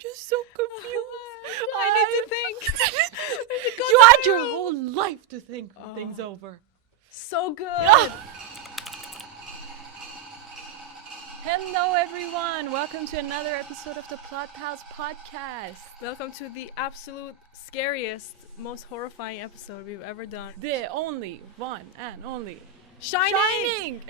just so confused. I need to think. You had your whole life to think things over. So good. Hello, everyone. Welcome to another episode of the Plot Pals podcast. Welcome to the absolute scariest, most horrifying episode we've ever done. The only one and only Shining!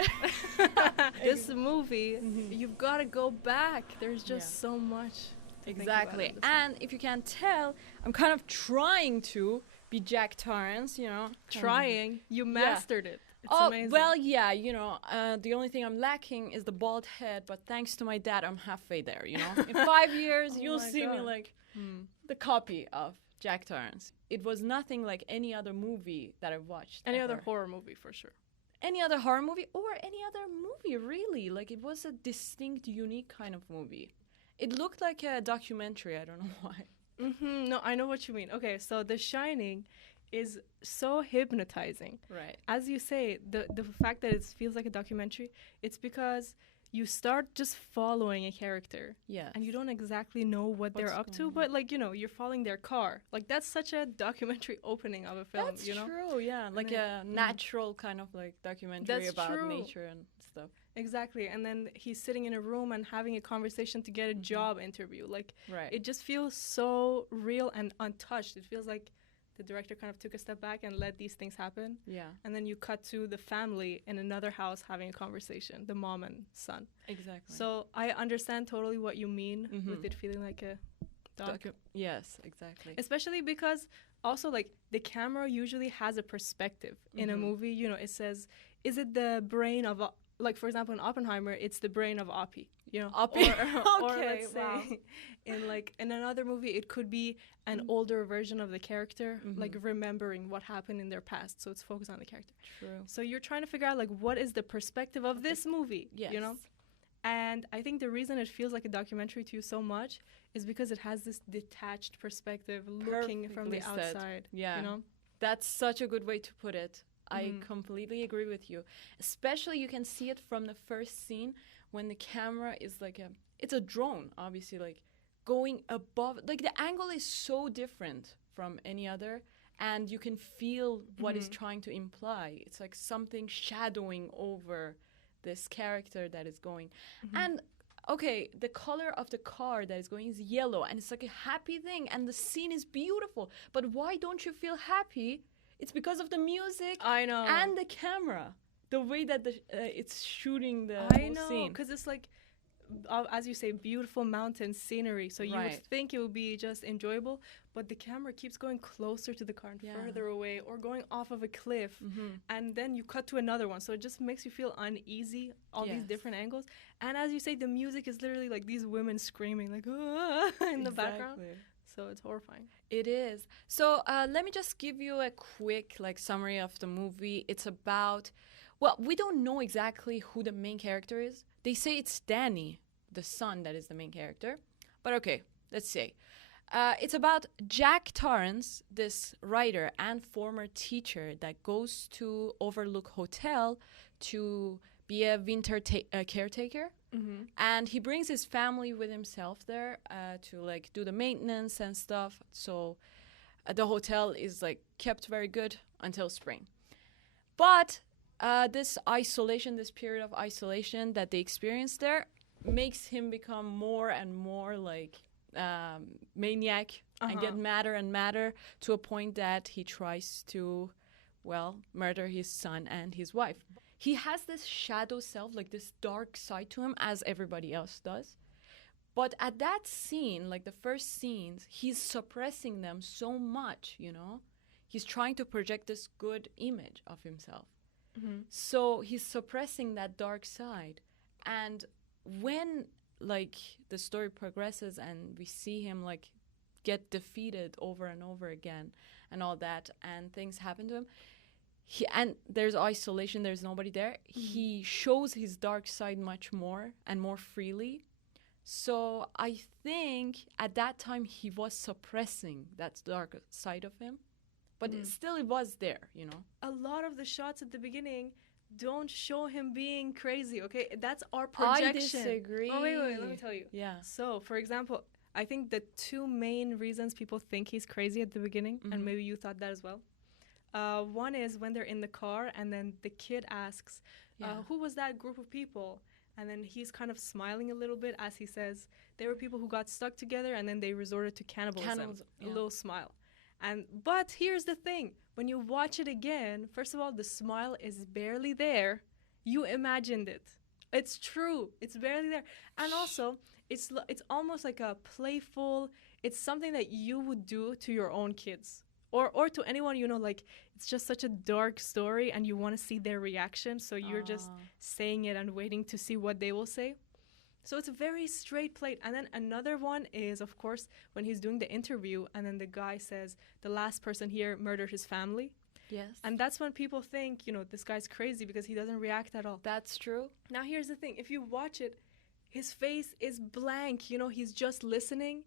This movie, you've got to go back. There's just so much. Exactly. And if you can't tell, I'm kind of trying to be Jack Torrance, you know. Trying. You mastered it. It's amazing. Well, yeah, you know, the only thing I'm lacking is the bald head, but thanks to my dad, I'm halfway there, you know. In 5 years, you'll see me like the copy of Jack Torrance. It was nothing like any other movie that I've watched. Any other horror movie, for sure. Any other horror movie or any other movie, really. Like, it was a distinct, unique kind of movie. It looked like a documentary. I don't know why. No, I know what you mean. Okay, so The Shining is so hypnotizing. Right. As you say, the fact that it feels like a documentary, it's because you start just following a character. Yeah. And you don't exactly know what they're up to, but, like, you know, you're following their car. Like, that's such a documentary opening of a film, That's you know? true, yeah. Like a natural kind of, like, documentary about nature and stuff. Exactly. And then he's sitting in a room and having a conversation to get a job interview. Like, it just feels so real and untouched. It feels like the director kind of took a step back and let these things happen. Yeah. And then you cut to the family in another house having a conversation, the mom and son. Exactly. So I understand totally what you mean with it feeling like a doc. Yes, exactly. Especially because also, like, the camera usually has a perspective in a movie. You know, it says, is it the brain of, like, for example, in Oppenheimer, it's the brain of Oppie. You know, or let's say in another movie, it could be an older version of the character, like remembering what happened in their past. So it's focused on the character. True. So you're trying to figure out, like, what is the perspective of this movie? Yes. You know, and I think the reason it feels like a documentary to you so much is because it has this detached perspective, looking from the outside. Yeah, you know, that's such a good way to put it. I completely agree with you. Especially you can see it from the first scene when the camera is like it's a drone, obviously, like going above, like the angle is so different from any other, and you can feel what it's trying to imply. It's like something shadowing over this character that is going. And okay, the color of the car that is going is yellow, and it's like a happy thing, and the scene is beautiful. But why don't you feel happy? It's because of the music. I know. And the camera. The way that it's shooting the whole scene. Because it's like, as you say, beautiful mountain scenery. So you would think it would be just enjoyable, but the camera keeps going closer to the car and further away, or going off of a cliff, and then you cut to another one. So it just makes you feel uneasy, all these different angles. And as you say, the music is literally like these women screaming, like, in the background. So it's horrifying. It is. So let me just give you a quick, like, summary of the movie. It's about... Well, we don't know exactly who the main character is. They say it's Danny, the son, that is the main character. But okay, let's say. It's about Jack Torrance, this writer and former teacher that goes to Overlook Hotel to be a winter caretaker. And he brings his family with himself there to, like, do the maintenance and stuff. So the hotel is, like, kept very good until spring. But... this period of isolation that they experience there makes him become more and more like maniac and get madder and madder to a point that he tries to, well, murder his son and his wife. He has this shadow self, like this dark side to him, as everybody else does. But at that scene, like the first scenes, he's suppressing them so much, you know? He's trying to project this good image of himself. So he's suppressing that dark side. And when, like, the story progresses and we see him, like, get defeated over and over again and all that, and things happen to him, and there's isolation, there's nobody there, he shows his dark side much more and more freely. So I think at that time he was suppressing that dark side of him. But still it was there, you know. A lot of the shots at the beginning don't show him being crazy, okay? That's our projection. I disagree. Oh, wait, let me tell you. Yeah. So, for example, I think the two main reasons people think he's crazy at the beginning, and maybe you thought that as well. One is when they're in the car and then the kid asks, who was that group of people? And then he's kind of smiling a little bit as he says, there were people who got stuck together and then they resorted to cannibalism. A little smile. But here's the thing. When you watch it again, first of all, the smile is barely there. You imagined it. It's true. It's barely there. And also, it's almost like a playful, it's something that you would do to your own kids. Or to anyone, you know, like, it's just such a dark story and you want to see their reaction. So you're just saying it and waiting to see what they will say. So it's a very straight plate. And then another one is, of course, when he's doing the interview and then the guy says, the last person here murdered his family. Yes. And that's when people think, you know, this guy's crazy because he doesn't react at all. That's true. Now, here's the thing. If you watch it, his face is blank. You know, he's just listening.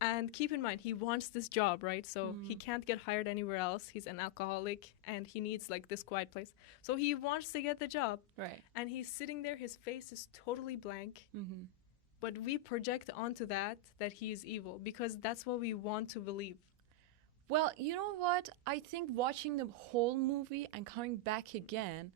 And keep in mind, he wants this job, right? So he can't get hired anywhere else. He's an alcoholic and he needs like this quiet place. So he wants to get the job. Right. And he's sitting there. His face is totally blank. But we project onto that he's evil because that's what we want to believe. Well, you know what? I think watching the whole movie and coming back again,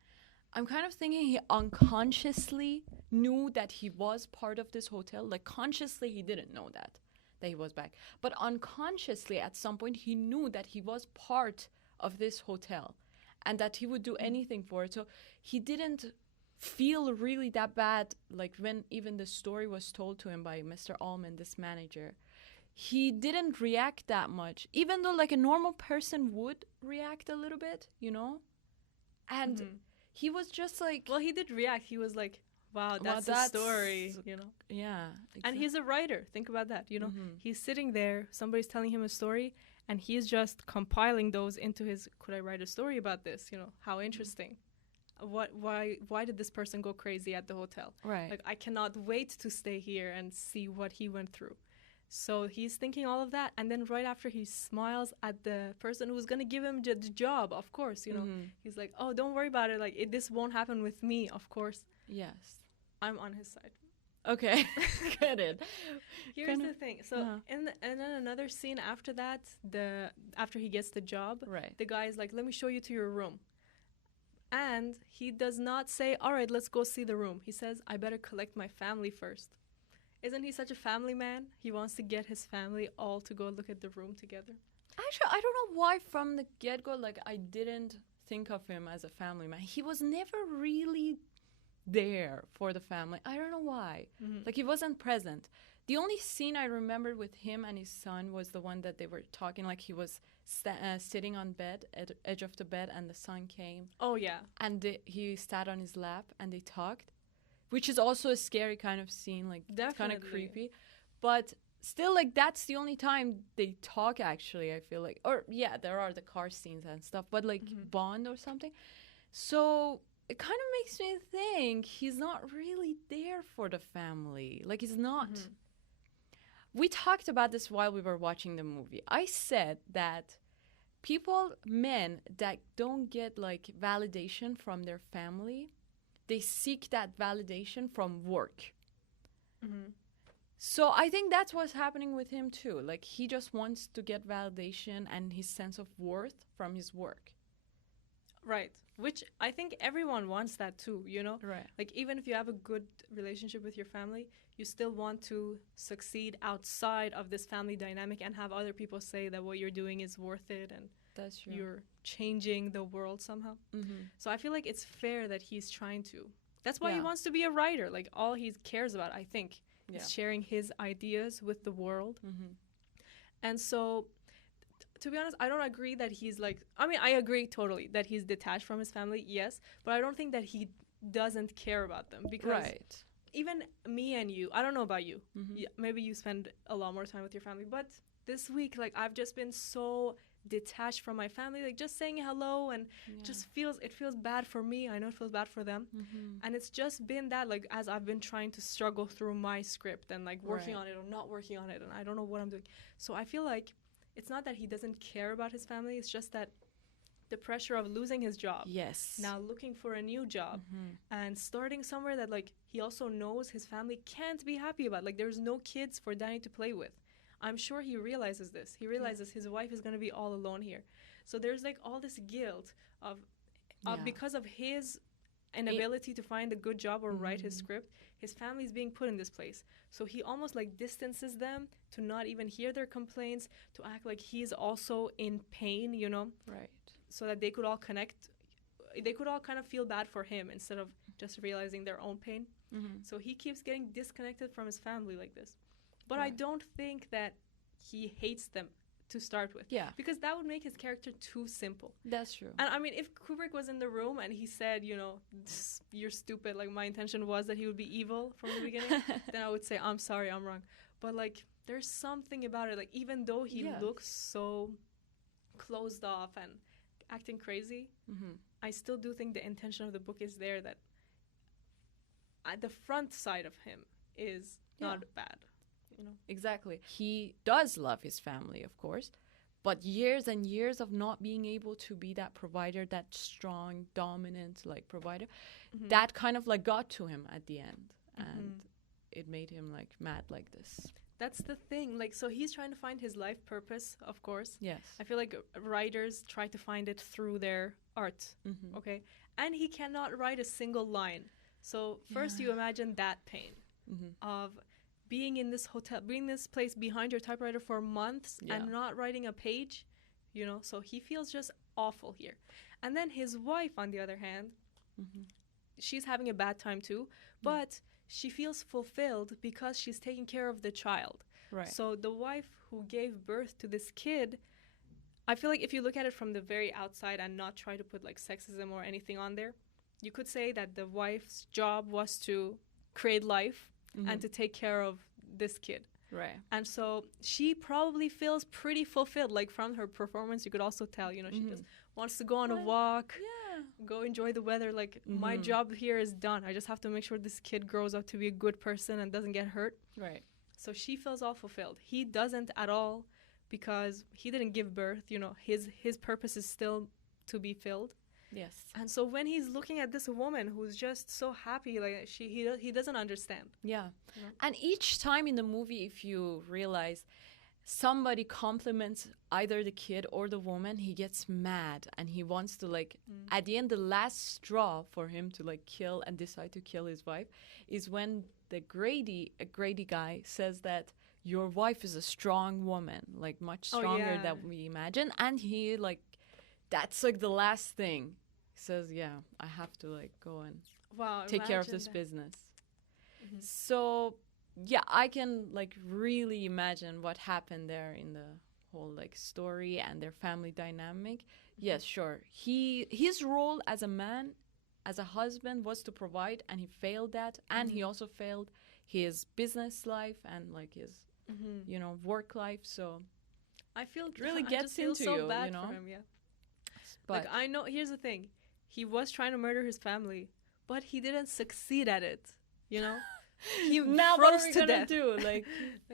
I'm kind of thinking he unconsciously knew that he was part of this hotel. Like, consciously, he didn't know that he was back. But unconsciously, at some point, he knew that he was part of this hotel and that he would do anything for it. So he didn't feel really that bad, like when even the story was told to him by Mr. Allman, this manager. He didn't react that much, even though like a normal person would react a little bit, you know? And he was just like... Well, he did react. He was like, wow, that's a story, you know? Yeah. Exactly. And he's a writer. Think about that, you know? He's sitting there, somebody's telling him a story, and he's just compiling those into his, could I write a story about this? You know, how interesting. Why did this person go crazy at the hotel? Right. Like, I cannot wait to stay here and see what he went through. So he's thinking all of that, and then right after he smiles at the person who's going to give him the job, of course, you know. He's like, oh, don't worry about it. Like, this won't happen with me, of course. Yes. I'm on his side. Okay. Get it. Here's the thing. So and then another scene after that, after he gets the job, right, the guy is like, let me show you to your room. And he does not say, all right, let's go see the room. He says, I better collect my family first. Isn't he such a family man? He wants to get his family all to go look at the room together. Actually, I don't know why from the get-go, like, I didn't think of him as a family man. He was never really there for the family. I don't know why. Like, he wasn't present. The only scene I remembered with him and his son was the one that they were talking, like he was sitting on bed, at the edge of the bed, and the son came. Oh, yeah. And he sat on his lap, and they talked, which is also a scary kind of scene, like, kind of creepy. But still, like, that's the only time they talk, actually, I feel like. Or, yeah, there are the car scenes and stuff, but, like, Bond or something. So it kind of makes me think he's not really there for the family. Like, he's not. We talked about this while we were watching the movie. I said that men that don't get, like, validation from their family, they seek that validation from work. So I think that's what's happening with him, too. Like, he just wants to get validation and his sense of worth from his work. Right. Which I think everyone wants that, too, you know? Right. Like, even if you have a good relationship with your family, you still want to succeed outside of this family dynamic and have other people say that what you're doing is worth it and that's true. You're changing the world somehow. So I feel like it's fair that he's trying to. That's why he wants to be a writer. Like, all he cares about, I think, is sharing his ideas with the world. And so, to be honest, I don't agree that he's like, I mean, I agree totally that he's detached from his family, yes, but I don't think that he doesn't care about them because even me and you, I don't know about you, maybe you spend a lot more time with your family, but this week, like, I've just been so detached from my family, like, just saying hello and it feels bad for me. I know it feels bad for them. And it's just been that, like, as I've been trying to struggle through my script and, like, working on it or not working on it, and I don't know what I'm doing. So I feel like it's not that he doesn't care about his family, it's just that the pressure of losing his job, now looking for a new job, and starting somewhere that, like, he also knows his family can't be happy about. Like, there's no kids for Danny to play with. I'm sure he realizes this. He realizes his wife is going to be all alone here. So there's like all this guilt of because of his inability to find a good job or write his script, his family is being put in this place. So he almost like distances them to not even hear their complaints, to act like he's also in pain, you know? Right. So that they could all connect. They could all kind of feel bad for him instead of just realizing their own pain. So he keeps getting disconnected from his family like this. But I don't think that he hates them to start with. Yeah. Because that would make his character too simple. That's true. And I mean, if Kubrick was in the room and he said, you know, you're stupid, like my intention was that he would be evil from the beginning, then I would say, I'm sorry, I'm wrong. But like, there's something about it. Like, even though he looks so closed off and acting crazy, I still do think the intention of the book is there, that the front side of him is not bad. You know? Exactly. He does love his family, of course, but years and years of not being able to be that provider, that strong, dominant, like, provider, that kind of, like, got to him at the end, and it made him, like, mad like this. That's the thing. Like, so he's trying to find his life purpose, of course. Yes. I feel like writers try to find it through their art, okay? And he cannot write a single line. So first you imagine that pain of being in this hotel, being in this place behind your typewriter for months and not writing a page, you know? So he feels just awful here. And then his wife, on the other hand, she's having a bad time too, but she feels fulfilled because she's taking care of the child. Right. So the wife who gave birth to this kid, I feel like if you look at it from the very outside and not try to put like sexism or anything on there, you could say that the wife's job was to create life and to take care of this kid. Right. And so she probably feels pretty fulfilled. Like, from her performance, you could also tell, you know, she just wants to go on a walk, go enjoy the weather. Like, my job here is done. I just have to make sure this kid grows up to be a good person and doesn't get hurt. Right. So she feels all fulfilled. He doesn't at all, because he didn't give birth. You know, his purpose is still to be filled. Yes. And so when he's looking at this woman who's just so happy, like, he doesn't understand. Yeah. You know? And each time in the movie, if you realize somebody compliments either the kid or the woman, he gets mad and he wants to, like, at the end, the last straw for him to, like, kill and decide to kill his wife is when the Grady guy says that your wife is a strong woman, like, much stronger than we imagine. And he, like, that's, like, the last thing. He says, I have to, like, go and take care of this business. So, I can, like, really imagine what happened there in the whole, like, story and their family dynamic. Yes, sure. His role as a man, as a husband, was to provide, and he failed that. And he also failed his business life and, like, his, you know, work life. So I feel it really gets into so you, bad you know? for him, But like, I know, here's the thing. He was trying to murder his family, but he didn't succeed at it, you know? He now froze what are we to gonna death. do? Like,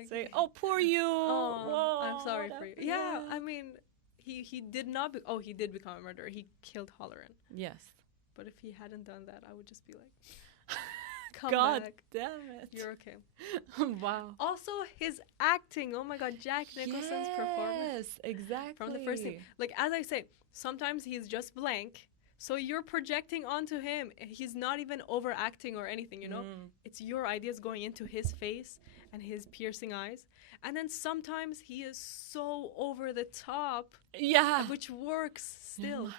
say, oh, poor you. Whoa, I'm sorry for you. Yeah, I mean, he did not, he did become a murderer. He killed Halloran. Yes. But if he hadn't done that, I would just be like, come God back. Damn it. You're okay. Wow. Also, his acting. Oh my God, Jack Nicholson's performance. Yes, exactly. From the first scene. Like, as I say, sometimes he's just blank. So you're projecting onto him. He's not even overacting or anything, you know? It's your ideas going into his face and his piercing eyes. And then sometimes he is so over the top. Yeah. Which works still.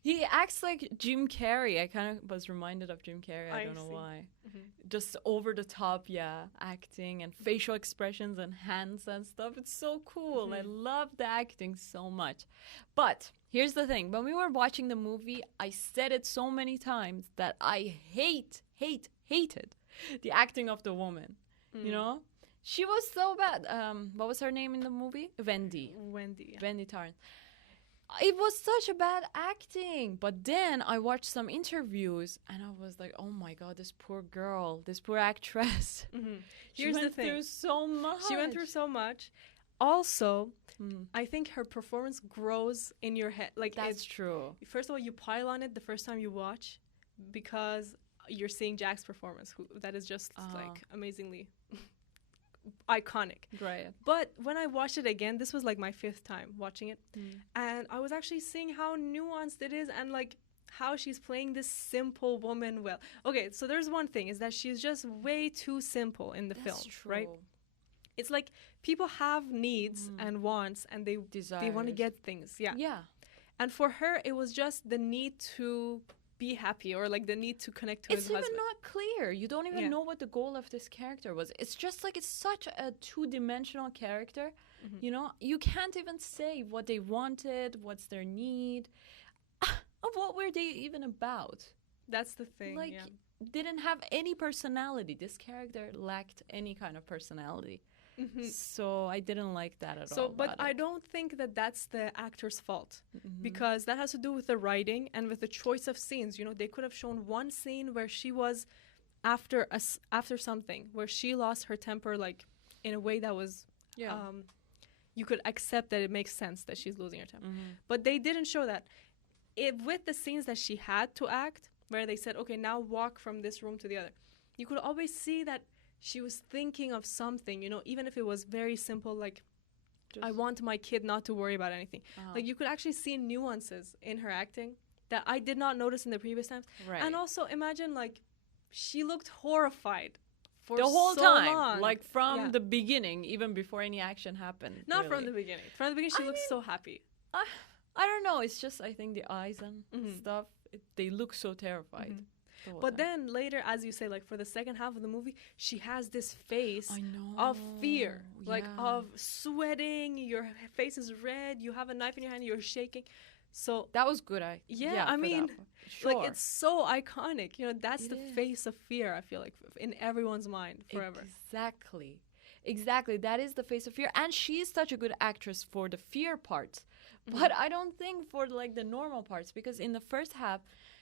He acts like Jim Carrey. I kind of was reminded of Jim Carrey. I don't know why. Just over the top, acting and facial expressions and hands and stuff. It's so cool. I love the acting so much. But here's the thing. When we were watching the movie, I said it so many times that I hated the acting of the woman. You know? She was so bad. What was her name in the movie? Wendy Tarrant. It was such a bad acting. But then I watched some interviews and I was like, oh my God, this poor girl, this poor actress. Here's the thing. She went through so much. She went through so much. Also, I think her performance grows in your head. Like, that's true. First of all, you pile on it the first time you watch because you're seeing Jack's performance, that is just like amazingly iconic. Right. But when I watched it again, this was like my 5th time watching it, and I was actually seeing how nuanced it is, and like how she's playing this simple woman well. Okay, so there's one thing, is that she's just way too simple in the film, right? It's like people have needs and wants, and they want to get things. Yeah. And for her, it was just the need to be happy, or like the need to connect to his husband. It's even not clear. You don't even know what the goal of this character was. It's just like, it's such a two-dimensional character. You know, you can't even say what they wanted, what's their need. What were they even about? That's the thing. Like, didn't have any personality. This character lacked any kind of personality. So I didn't like that at all. But I don't think that that's the actor's fault, because that has to do with the writing and with the choice of scenes. You know, they could have shown one scene where she was after something, where she lost her temper, like in a way that was, you could accept that it makes sense that she's losing her temper. But they didn't show that. With the scenes that she had to act, where they said, okay, now walk from this room to the other, you could always see that she was thinking of something, you know, even if it was very simple, like, I want my kid not to worry about anything. Like, you could actually see nuances in her acting that I did not notice in the previous times. Right. And also, imagine, like, she looked horrified for the whole so time, long. like from the beginning, even before any action happened. Not really. From the beginning. From the beginning, she looked so happy. I don't know. It's just, I think the eyes and stuff, they look so terrified. But then later, as you say, like for the second half of the movie, she has this face of fear, like of sweating. Your face is red. You have a knife in your hand. You're shaking. So that was good. I mean, like, it's so iconic. You know, that's the face of fear, I feel like, in everyone's mind forever. Exactly. That is the face of fear. And she is such a good actress for the fear parts. But I don't think for like the normal parts, because in the first half,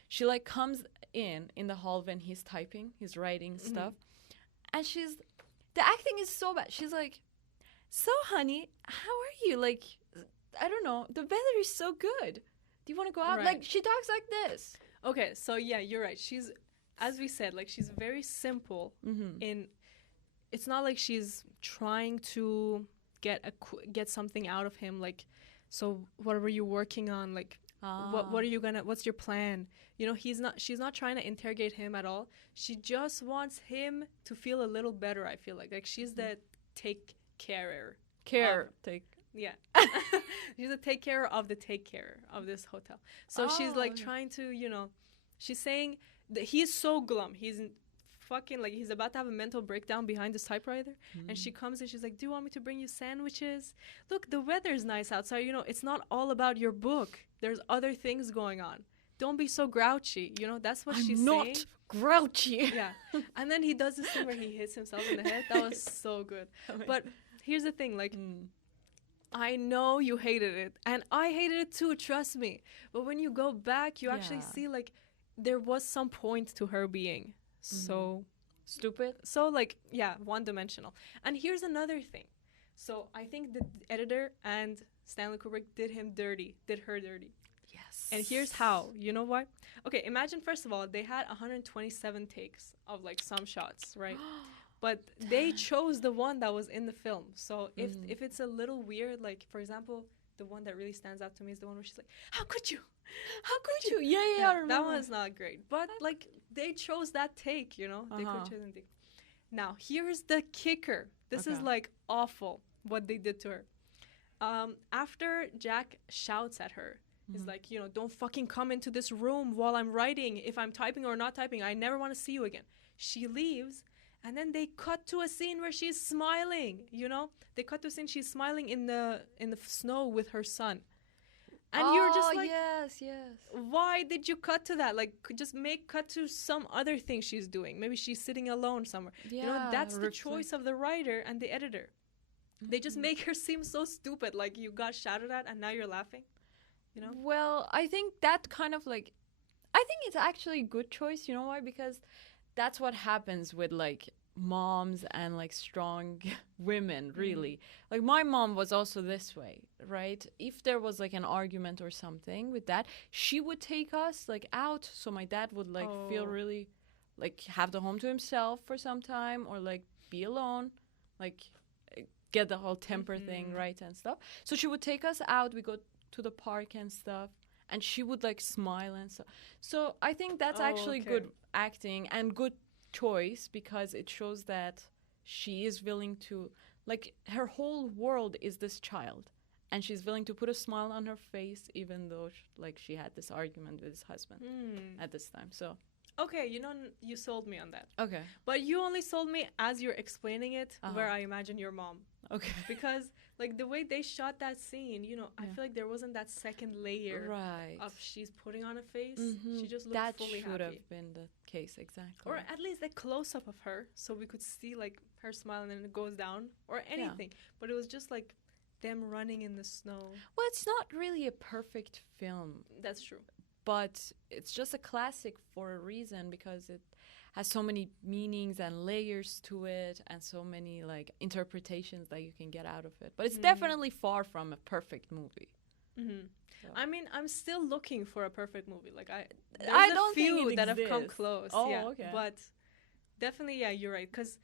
she like comes in the hall when he's typing, he's writing stuff. And the acting is so bad. She's like, so honey, how are you? Like, I don't know. The weather is so good. Do you want to go out? Right. Like, she talks like this. Okay, so yeah, you're right. She's, as we said, like, she's very simple in, it's not like she's trying to get something out of him. Like, so what were you working on? Like, what are you what's your plan? You know, she's not trying to interrogate him at all. She just wants him to feel a little better, I feel like. Like, she's the take carer. Yeah. She's a take care of the take care of this hotel. So she's like trying to, you know, she's saying that he's so glum. He's fucking like, he's about to have a mental breakdown behind his typewriter. And she comes and she's like, do you want me to bring you sandwiches? Look, the weather's nice outside. You know, it's not all about your book. There's other things going on. Don't be so grouchy. You know, that's what she's saying. I'm not grouchy. Yeah. And then he does this thing where he hits himself in the head. That was so good. But here's the thing, like, I know you hated it, and I hated it too, trust me. But when you go back, you actually see, like, there was some point to her being so stupid. So, like, yeah, one-dimensional. And here's another thing. So I think the editor and Stanley Kubrick did her dirty. Yes. And here's how. You know why? Okay, imagine, first of all, they had 127 takes of, like, some shots, right? But they chose the one that was in the film. So if it's a little weird, like, for example, the one that really stands out to me is the one where she's like, how could you? How could you? Yeah, I remember. That one's not great. But, like, they chose that take, you know? They could have chosen the take. Now, here's the kicker. This is, like, awful, what they did to her. After Jack shouts at her, he's like, you know, don't fucking come into this room while I'm writing. If I'm typing or not typing, I never want to see you again. She leaves. And then they cut to a scene where she's smiling, you know? They cut to a scene she's smiling in the snow with her son. And you're just like, yes. Why did you cut to that? Like, just cut to some other thing she's doing. Maybe she's sitting alone somewhere. Yeah, you know, that's the choice of the writer and the editor. They just make her seem so stupid. Like, you got shouted at and now you're laughing, you know? Well, I think that kind of, like, I think it's actually a good choice. You know why? Because that's what happens with, like, moms and, like, strong women, really. Like, my mom was also this way, right? If there was, like, an argument or something with that, she would take us, like, out, so my dad would, like, feel really, like, have the home to himself for some time, or, like, be alone. like get the whole temper thing right and stuff. So she would take us out. We go to the park and stuff, and she would like smile and stuff. So I think that's actually good acting and good choice, because it shows that she is willing to, like, her whole world is this child, and she's willing to put a smile on her face even though she had this argument with his husband at this time. So okay, you sold me on that. Okay. But you only sold me as you're explaining it, where I imagine your mom. Okay. Because, like, the way they shot that scene, I feel like there wasn't that second layer of she's putting on a face. She just looked fully happy. That should have been the case, exactly. Or at least a close-up of her, so we could see, like, her smile and then it goes down, or anything. Yeah. But it was just, like, them running in the snow. Well, it's not really a perfect film. That's true. But it's just a classic for a reason, because it has so many meanings and layers to it, and so many like interpretations that you can get out of it. But it's definitely far from a perfect movie. So. I mean, I'm still looking for a perfect movie. Like I don't few that have come close. Okay. But definitely, you're right. Because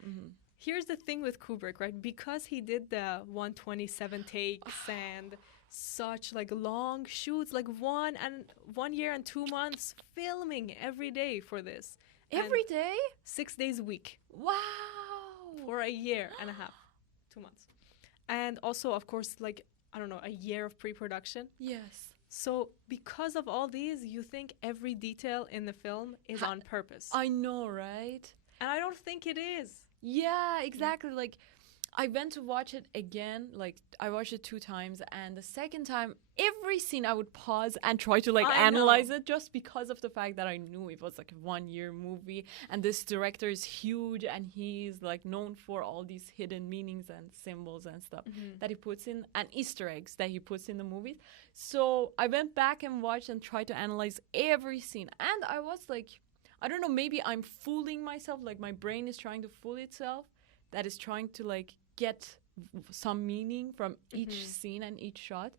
here's the thing with Kubrick, right? Because he did the 127 takes and such like long shoots, like 1 year and 2 months filming every day for this. Every day? 6 days a week. Wow. For a year and a half, 2 months. And also, of course, like, I don't know, a year of pre-production. Yes. So because of all these, you think every detail in the film is on purpose. I know, right? And I don't think it is. Yeah, exactly. Like, I went to watch it again. Like, I watched it 2 times, and the second time, every scene I would pause and try to analyze it, just because of the fact that I knew it was like a 1-year movie, and this director is huge, and he's like known for all these hidden meanings and symbols and stuff that he puts in, and Easter eggs that he puts in the movies. So I went back and watched and tried to analyze every scene, and I was like, I don't know, maybe I'm fooling myself, like my brain is trying to fool itself, that is trying to like get some meaning from each scene and each shot.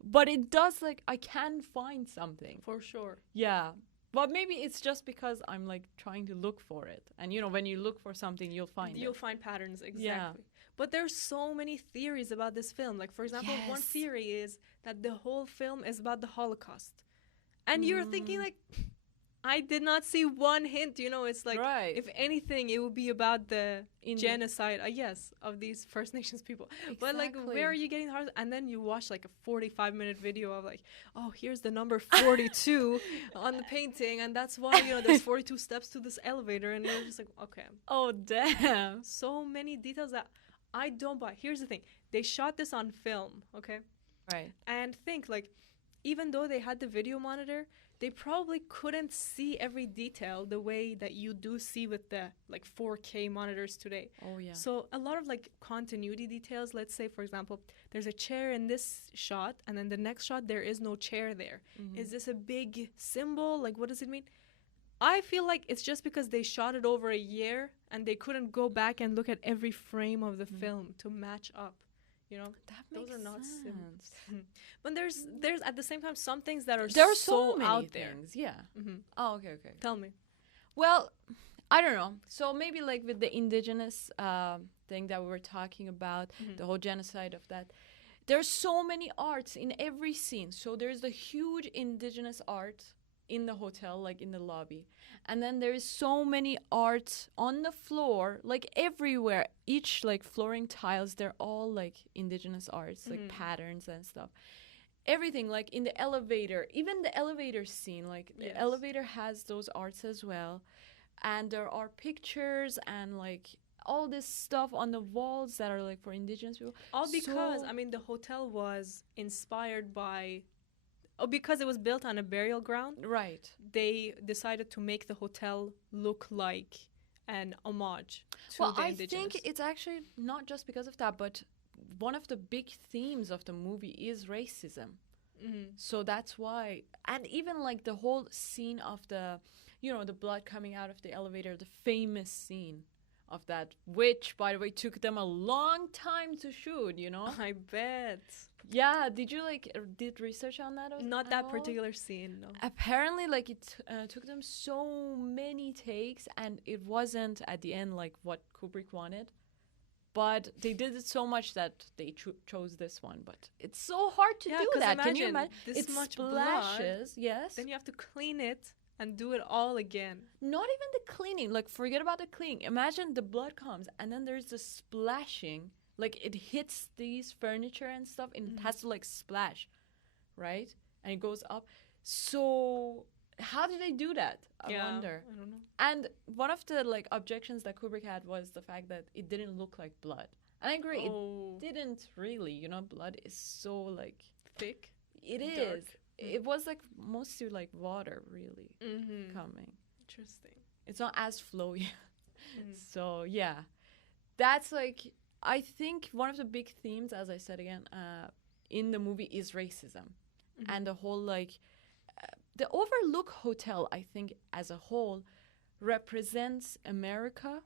But it does, like, I can find something. For sure. Yeah. But maybe it's just because I'm like trying to look for it. And when you look for something, you'll find it. You'll find patterns, exactly. Yeah. But there's so many theories about this film. Like, for example, one theory is that the whole film is about the Holocaust. And you're thinking, like, I did not see one hint, it's like, if anything, it would be about the genocide, of these First Nations people. Exactly. But, like, where are you getting the heart? And then you watch, like, a 45-minute video of, like, oh, here's the number 42 on the painting, and that's why, there's 42 steps to this elevator, and you're just like, okay. Oh, damn. So many details that I don't buy. Here's the thing. They shot this on film, okay? Right. And think, like, even though they had the video monitor, they probably couldn't see every detail the way that you do see with the like 4K monitors today. Oh yeah. So a lot of like continuity details, let's say for example, there's a chair in this shot and then the next shot there is no chair there. Is this a big symbol? Like what does it mean? I feel like it's just because they shot it over a year and they couldn't go back and look at every frame of the film to match up. That makes those are not sense. But there's at the same time some things that are there are so many out things. there. Yeah. Oh, okay. Tell me. Well, I don't know. So maybe like with the indigenous thing that we were talking about, the whole genocide of that. There's so many arts in every scene. So there's the huge indigenous art in the hotel, like in the lobby. And then there is so many art on the floor, like everywhere. Each like flooring tiles, they're all like indigenous arts, like patterns and stuff. Everything, like in the elevator, even the elevator scene, like the elevator has those arts as well. And there are pictures and like all this stuff on the walls that are like for indigenous people. All because, the hotel was inspired by... Oh, because it was built on a burial ground. Right. They decided to make the hotel look like an homage to the indigenous. I think it's actually not just because of that, but one of the big themes of the movie is racism. So that's why. And even like the whole scene of the, the blood coming out of the elevator, the famous scene of that, which, by the way, took them a long time to shoot, I bet. Yeah, did you did research on that? Not that particular scene, no. Apparently, it took them so many takes, and it wasn't at the end like what Kubrick wanted. But they did it so much that they chose this one. But it's so hard to do that. Can you imagine? This much splashes, blood, yes. Then you have to clean it and do it all again. Not even the cleaning. Like, forget about the cleaning. Imagine the blood comes and then there's the splashing. Like, it hits these furniture and stuff and it has to, like, splash, right? And it goes up. So how did they do that? I wonder. I don't know. And one of the, like, objections that Kubrick had was the fact that it didn't look like blood. And I agree. It didn't really. You know, blood is so, like... thick. It is. It was, like, mostly, like, water, really, coming. Interesting. It's not as flowy. So, yeah. That's, like, I think one of the big themes, as I said again, in the movie is racism. And the whole, like, the Overlook Hotel, I think, as a whole, represents America.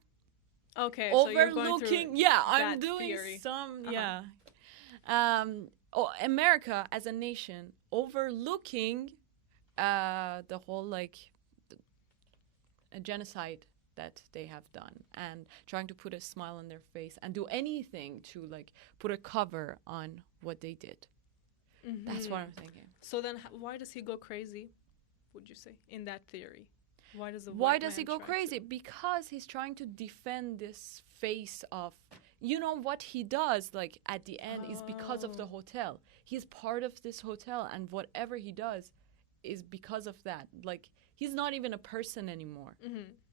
Okay, overlooking, so you're going through I'm doing theory. Some, America as a nation overlooking the whole, like, a genocide that they have done and trying to put a smile on their face and do anything to, like, put a cover on what they did. That's what I'm thinking. So then why does he go crazy, would you say, in that theory? Why does he go crazy? Because he's trying to defend this face of, you know, what he does, like, at the end is because of the hotel. He's part of this hotel, and whatever he does is because of that. Like, he's not even a person anymore.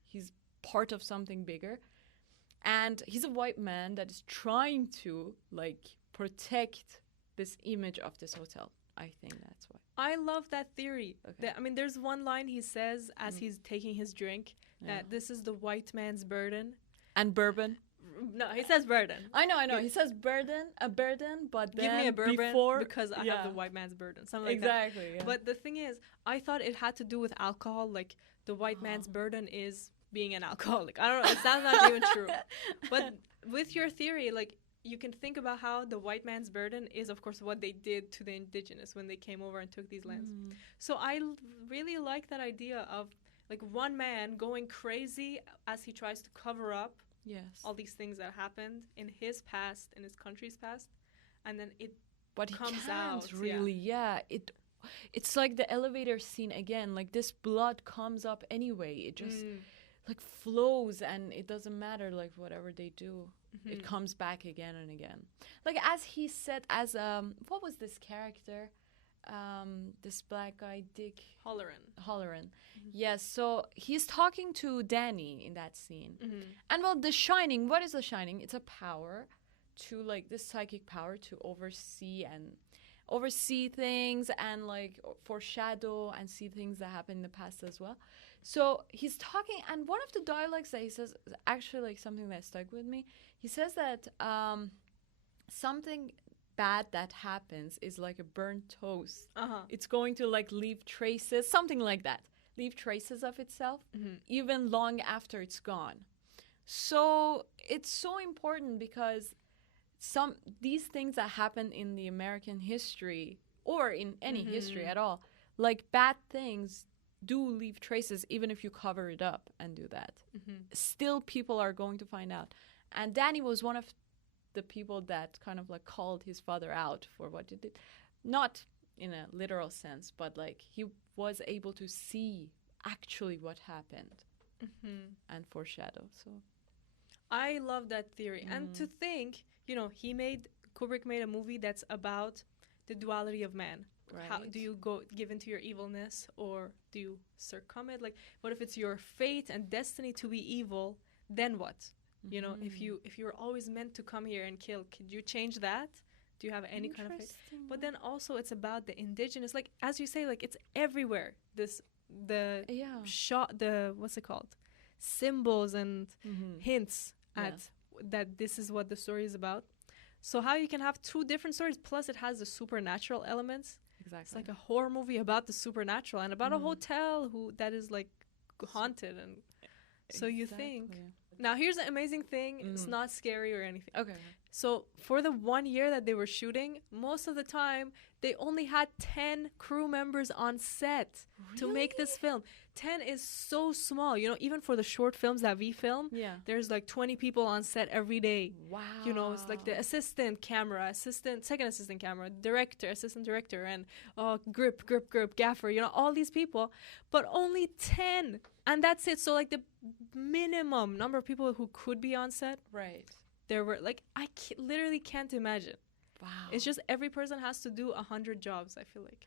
He's part of something bigger. And he's a white man that is trying to, like, protect this image of this hotel. I think that's why. I love that theory. Okay. I mean, there's one line he says as he's taking his drink, that this is the white man's burden. And bourbon. No, he says burden. I know. He says burden, but then give me a bourbon before, because I have the white man's burden. Something like that. Yeah. But the thing is, I thought it had to do with alcohol. Like, the white man's burden is being an alcoholic. I don't know. That's not even true. But with your theory, like, you can think about how the white man's burden is, of course, what they did to the indigenous when they came over and took these lands. So I really like that idea of, like, one man going crazy as he tries to cover up all these things that happened in his past, in his country's past, and then it comes out. Really, it's like the elevator scene again. Like, this blood comes up anyway. It just like flows, and it doesn't matter, like, whatever they do. It comes back again and again. Like, as he said, as what was this character? This black guy, Dick Halloran. Yes, so he's talking to Danny in that scene. And, well, The Shining, what is The Shining? It's a power to, like, this psychic power to oversee things and, like, foreshadow and see things that happened in the past as well. So he's talking, and one of the dialogues that he says is actually, like, something that stuck with me. He says that something bad that happens is like a burnt toast. It's going to, like, leave traces, something like that. Leave traces of itself, even long after it's gone. So it's so important because these things that happen in the American history or in any history at all, like, bad things do leave traces, even if you cover it up and do that. Still, people are going to find out. And Danny was one of the people that kind of, like, called his father out for what he did. Not in a literal sense, but, like, he was able to see actually what happened and foreshadow. So I love that theory. And to think, you know, Kubrick made a movie that's about the duality of man. Right. How do you give into your evilness, or do you succumb it? Like, what if it's your fate and destiny to be evil? Then what? You know, if you're always meant to come here and kill, could you change that? Do you have any kind of fate? But then also it's about the indigenous, like, as you say, like, it's everywhere. What's it called? Symbols and hints at that this is what the story is about. So how you can have two different stories, plus it has the supernatural elements. Exactly. It's like a horror movie about the supernatural and about a hotel that is, like, haunted. And so you think. Now, here's the amazing thing. It's not scary or anything. Okay. So for the 1 year that they were shooting, most of the time they only had 10 crew members on set to make this film. 10 is so small. You know, even for the short films that we film, there's like 20 people on set every day. Wow. You know, it's like the assistant camera, second assistant camera, director, assistant director, and grip, gaffer, you know, all these people, but only 10. And that's it. So like the minimum number of people who could be on set. Right. There were like, literally can't imagine. Wow. It's just every person has to do 100 jobs, I feel like.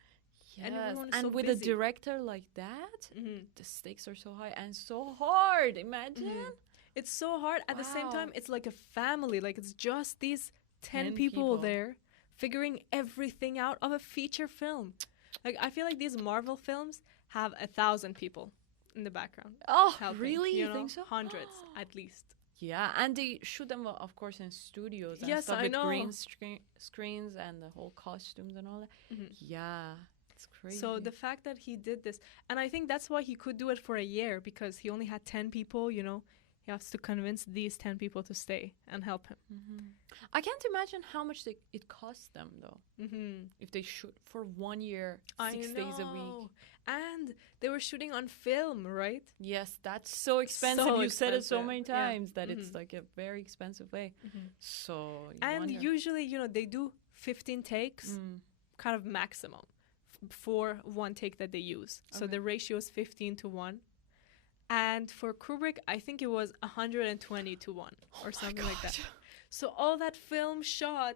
Yes. And so with busy. A director like that, the stakes are so high and so hard. Imagine. It's so hard. At the same time, it's like a family. Like it's just these 10 people there figuring everything out of a feature film. Like I feel like these Marvel films have 1,000 people in the background. Oh, helping, really? You think know? So? Hundreds at least. Yeah, and they shoot them, of course, in studios and yes, stuff I with know. green screens and the whole costumes and all that. Yeah, it's crazy. So the fact that he did this, and I think that's why he could do it for a year, because he only had 10 people, you know. He has to convince these 10 people to stay and help him. I can't imagine how much it costs them, though, if they shoot for 1 year, 6 days a week. And they were shooting on film, right? Yes, that's so expensive. You said it so many times that it's like a very expensive way. So and usually, you know, they do 15 takes, kind of maximum, for one take that they use. So the ratio is 15-1. And for Kubrick, I think it was 120-1 or something like that. So all that film shot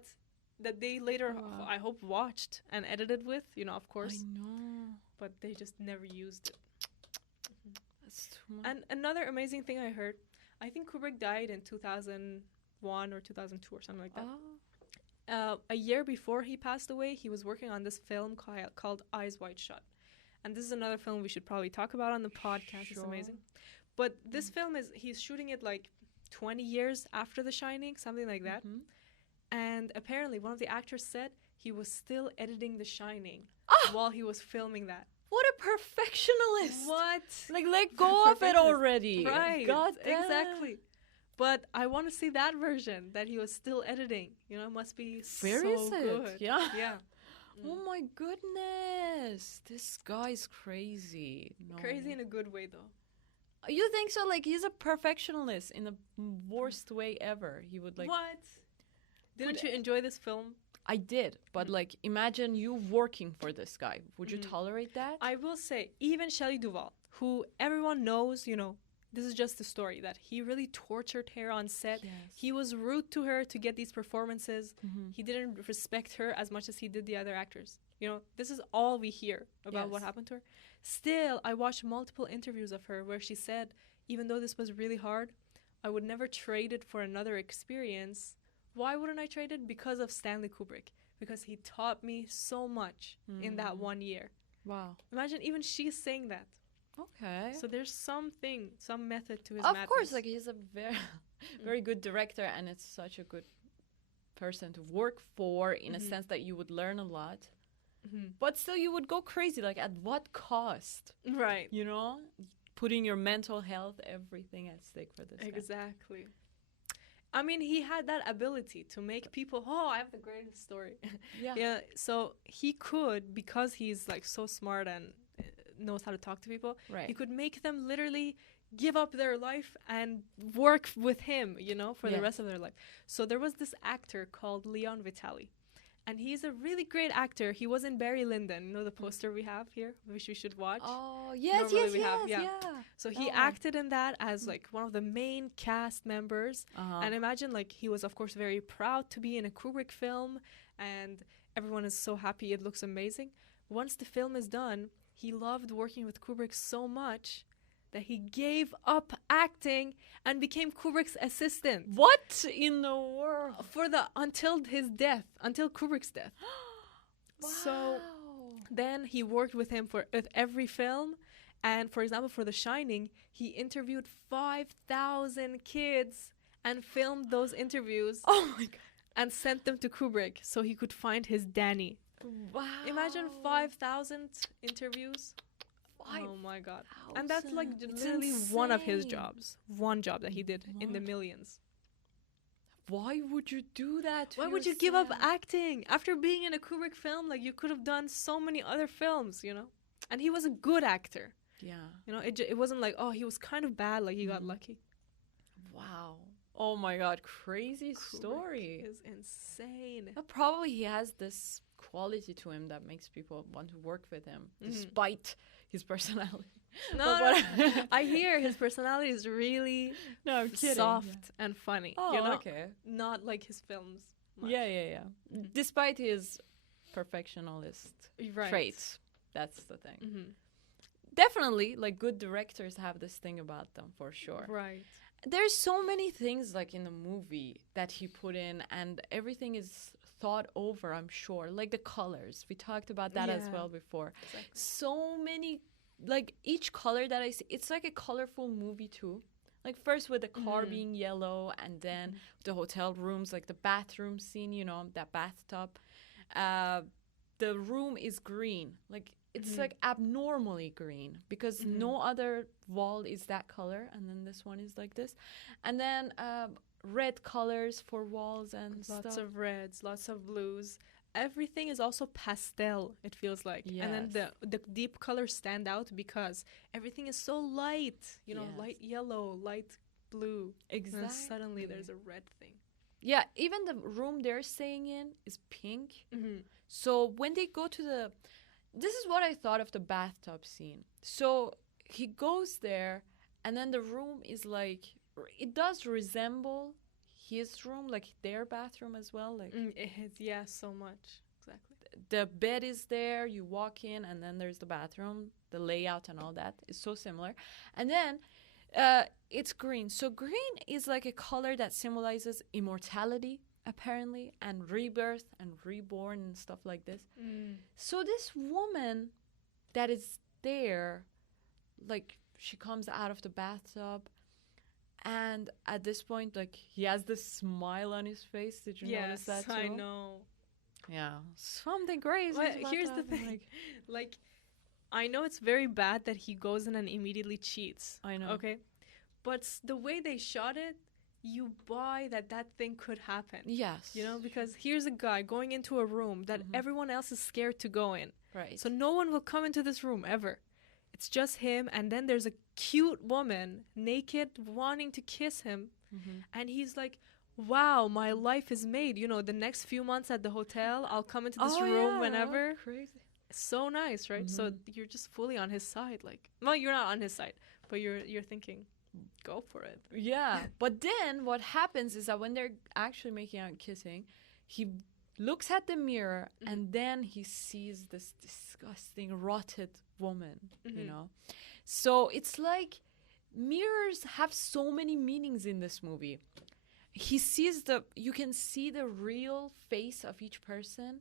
that they later, I hope, watched and edited with, you know, of course. I know. But they just never used it. That's too much. And another amazing thing I heard, I think Kubrick died in 2001 or 2002 or something like that. A year before he passed away, he was working on this film called Eyes Wide Shut. And this is another film we should probably talk about on the podcast. Sure. It's amazing. But this film he's shooting it like 20 years after The Shining, something like that. And apparently one of the actors said he was still editing The Shining while he was filming that. What a perfectionist. What? Like, let go of it already. Right. God damn. Exactly. But I want to see that version that he was still editing. You know, it must be Where so is it? good. Yeah. Yeah. Oh my goodness. This guy's crazy. No. Crazy in a good way, though. You think so? Like, he's a perfectionist in the worst way ever. He would like... What? Didn't you enjoy this film? I did, but like, imagine you working for this guy. Would you tolerate that? I will say, even Shelley Duvall, who everyone knows, you know, this is just the story, that he really tortured her on set. Yes. He was rude to her to get these performances. He didn't respect her as much as he did the other actors. You know, this is all we hear about what happened to her. Still, I watched multiple interviews of her where she said, even though this was really hard, I would never trade it for another experience. Why wouldn't I trade it? Because of Stanley Kubrick. Because he taught me so much in that 1 year. Wow. Imagine even she's saying that. Okay. So there's some method to his madness. madness. Of course, like, he's a very good director, and it's such a good person to work for in a sense that you would learn a lot. But still, you would go crazy. Like, at what cost? Right. You know? Putting your mental health, everything at stake for this Exactly. Guy. I mean, he had that ability to make people, I have the greatest story. Yeah. So he could, because he's like so smart and knows how to talk to people, he could make them literally give up their life and work with him, you know, for the rest of their life. So there was this actor called Leon Vitali. And he's a really great actor. He was in Barry Lyndon. You know the poster we have here, which we should watch? Oh, yes. So he acted in that as like one of the main cast members. And imagine, like, he was, of course, very proud to be in a Kubrick film. And everyone is so happy. It looks amazing. Once the film is done, he loved working with Kubrick so much that he gave up acting and became Kubrick's assistant. What in the world? Until Kubrick's death. Wow. So then he worked with him with every film. And for example, for The Shining, he interviewed 5,000 kids and filmed those interviews. Oh my God. And sent them to Kubrick so he could find his Danny. Wow. Imagine 5,000 interviews. Oh my God. And that's like literally one of his jobs. One job that he did in the millions. why would you do that to Why would you give up acting? After being in a Kubrick film, like, you could have done so many other films, you know? And he was a good actor. Yeah. You know, it wasn't like, oh, he was kind of bad, like he got lucky. Wow. Oh my God, crazy story. Kubrick is insane. But probably he has this quality to him that makes people want to work with him, despite his personality. No, I hear his personality is really soft and funny. Oh, you know? okay. Not like his films much. Yeah. Despite his perfectionist traits. That's the thing. Definitely, like, good directors have this thing about them, for sure. Right. There's so many things, like, in the movie that he put in, and everything is thought over, I'm sure. Like the colors. We talked about that as well before. Exactly. So many, like, each color that I see, it's like a colorful movie too. Like, first with the car being yellow, and then the hotel rooms, like the bathroom scene, you know, that bathtub. The room is green. Like, it's like abnormally green, because no other wall is that color, and then this one is like this. And then red colors for walls and stuff. Lots of reds, lots of blues. Everything is also pastel, it feels like. Yes. And then the deep colors stand out because everything is so light, you know, light yellow, light blue. Exactly. And then suddenly there's a red thing. Yeah, even the room they're staying in is pink. So when they go to this is what I thought of the bathtub scene. So he goes there, and then the room is like, it does resemble his room, like their bathroom as well. Like it is, yeah, so much. Exactly. The bed is there, you walk in, and then there's the bathroom, the layout and all that is so similar. And then it's green. So green is like a color that symbolizes immortality, apparently, and rebirth and reborn and stuff like this. So this woman that is there, like, she comes out of the bathtub, and at this point, like, he has this smile on his face. Did you notice that too? I know. Yeah, something crazy. Well, here's the thing. Like, I know it's very bad that he goes in and immediately cheats. I know. Okay? But the way they shot it, you buy that thing could happen. Yes. You know, because here's a guy going into a room that everyone else is scared to go in. Right. So no one will come into this room ever. It's just him, and then there's a cute woman, naked, wanting to kiss him. And he's like, wow, my life is made. You know, the next few months at the hotel, I'll come into this room whenever. Crazy. So nice, right? So you're just fully on his side. Like, well, you're not on his side, but you're thinking, go for it. Yeah. But then what happens is that when they're actually making out and kissing, he looks at the mirror and then he sees this disgusting, rotted woman, you know? So it's like mirrors have so many meanings in this movie. He sees you can see the real face of each person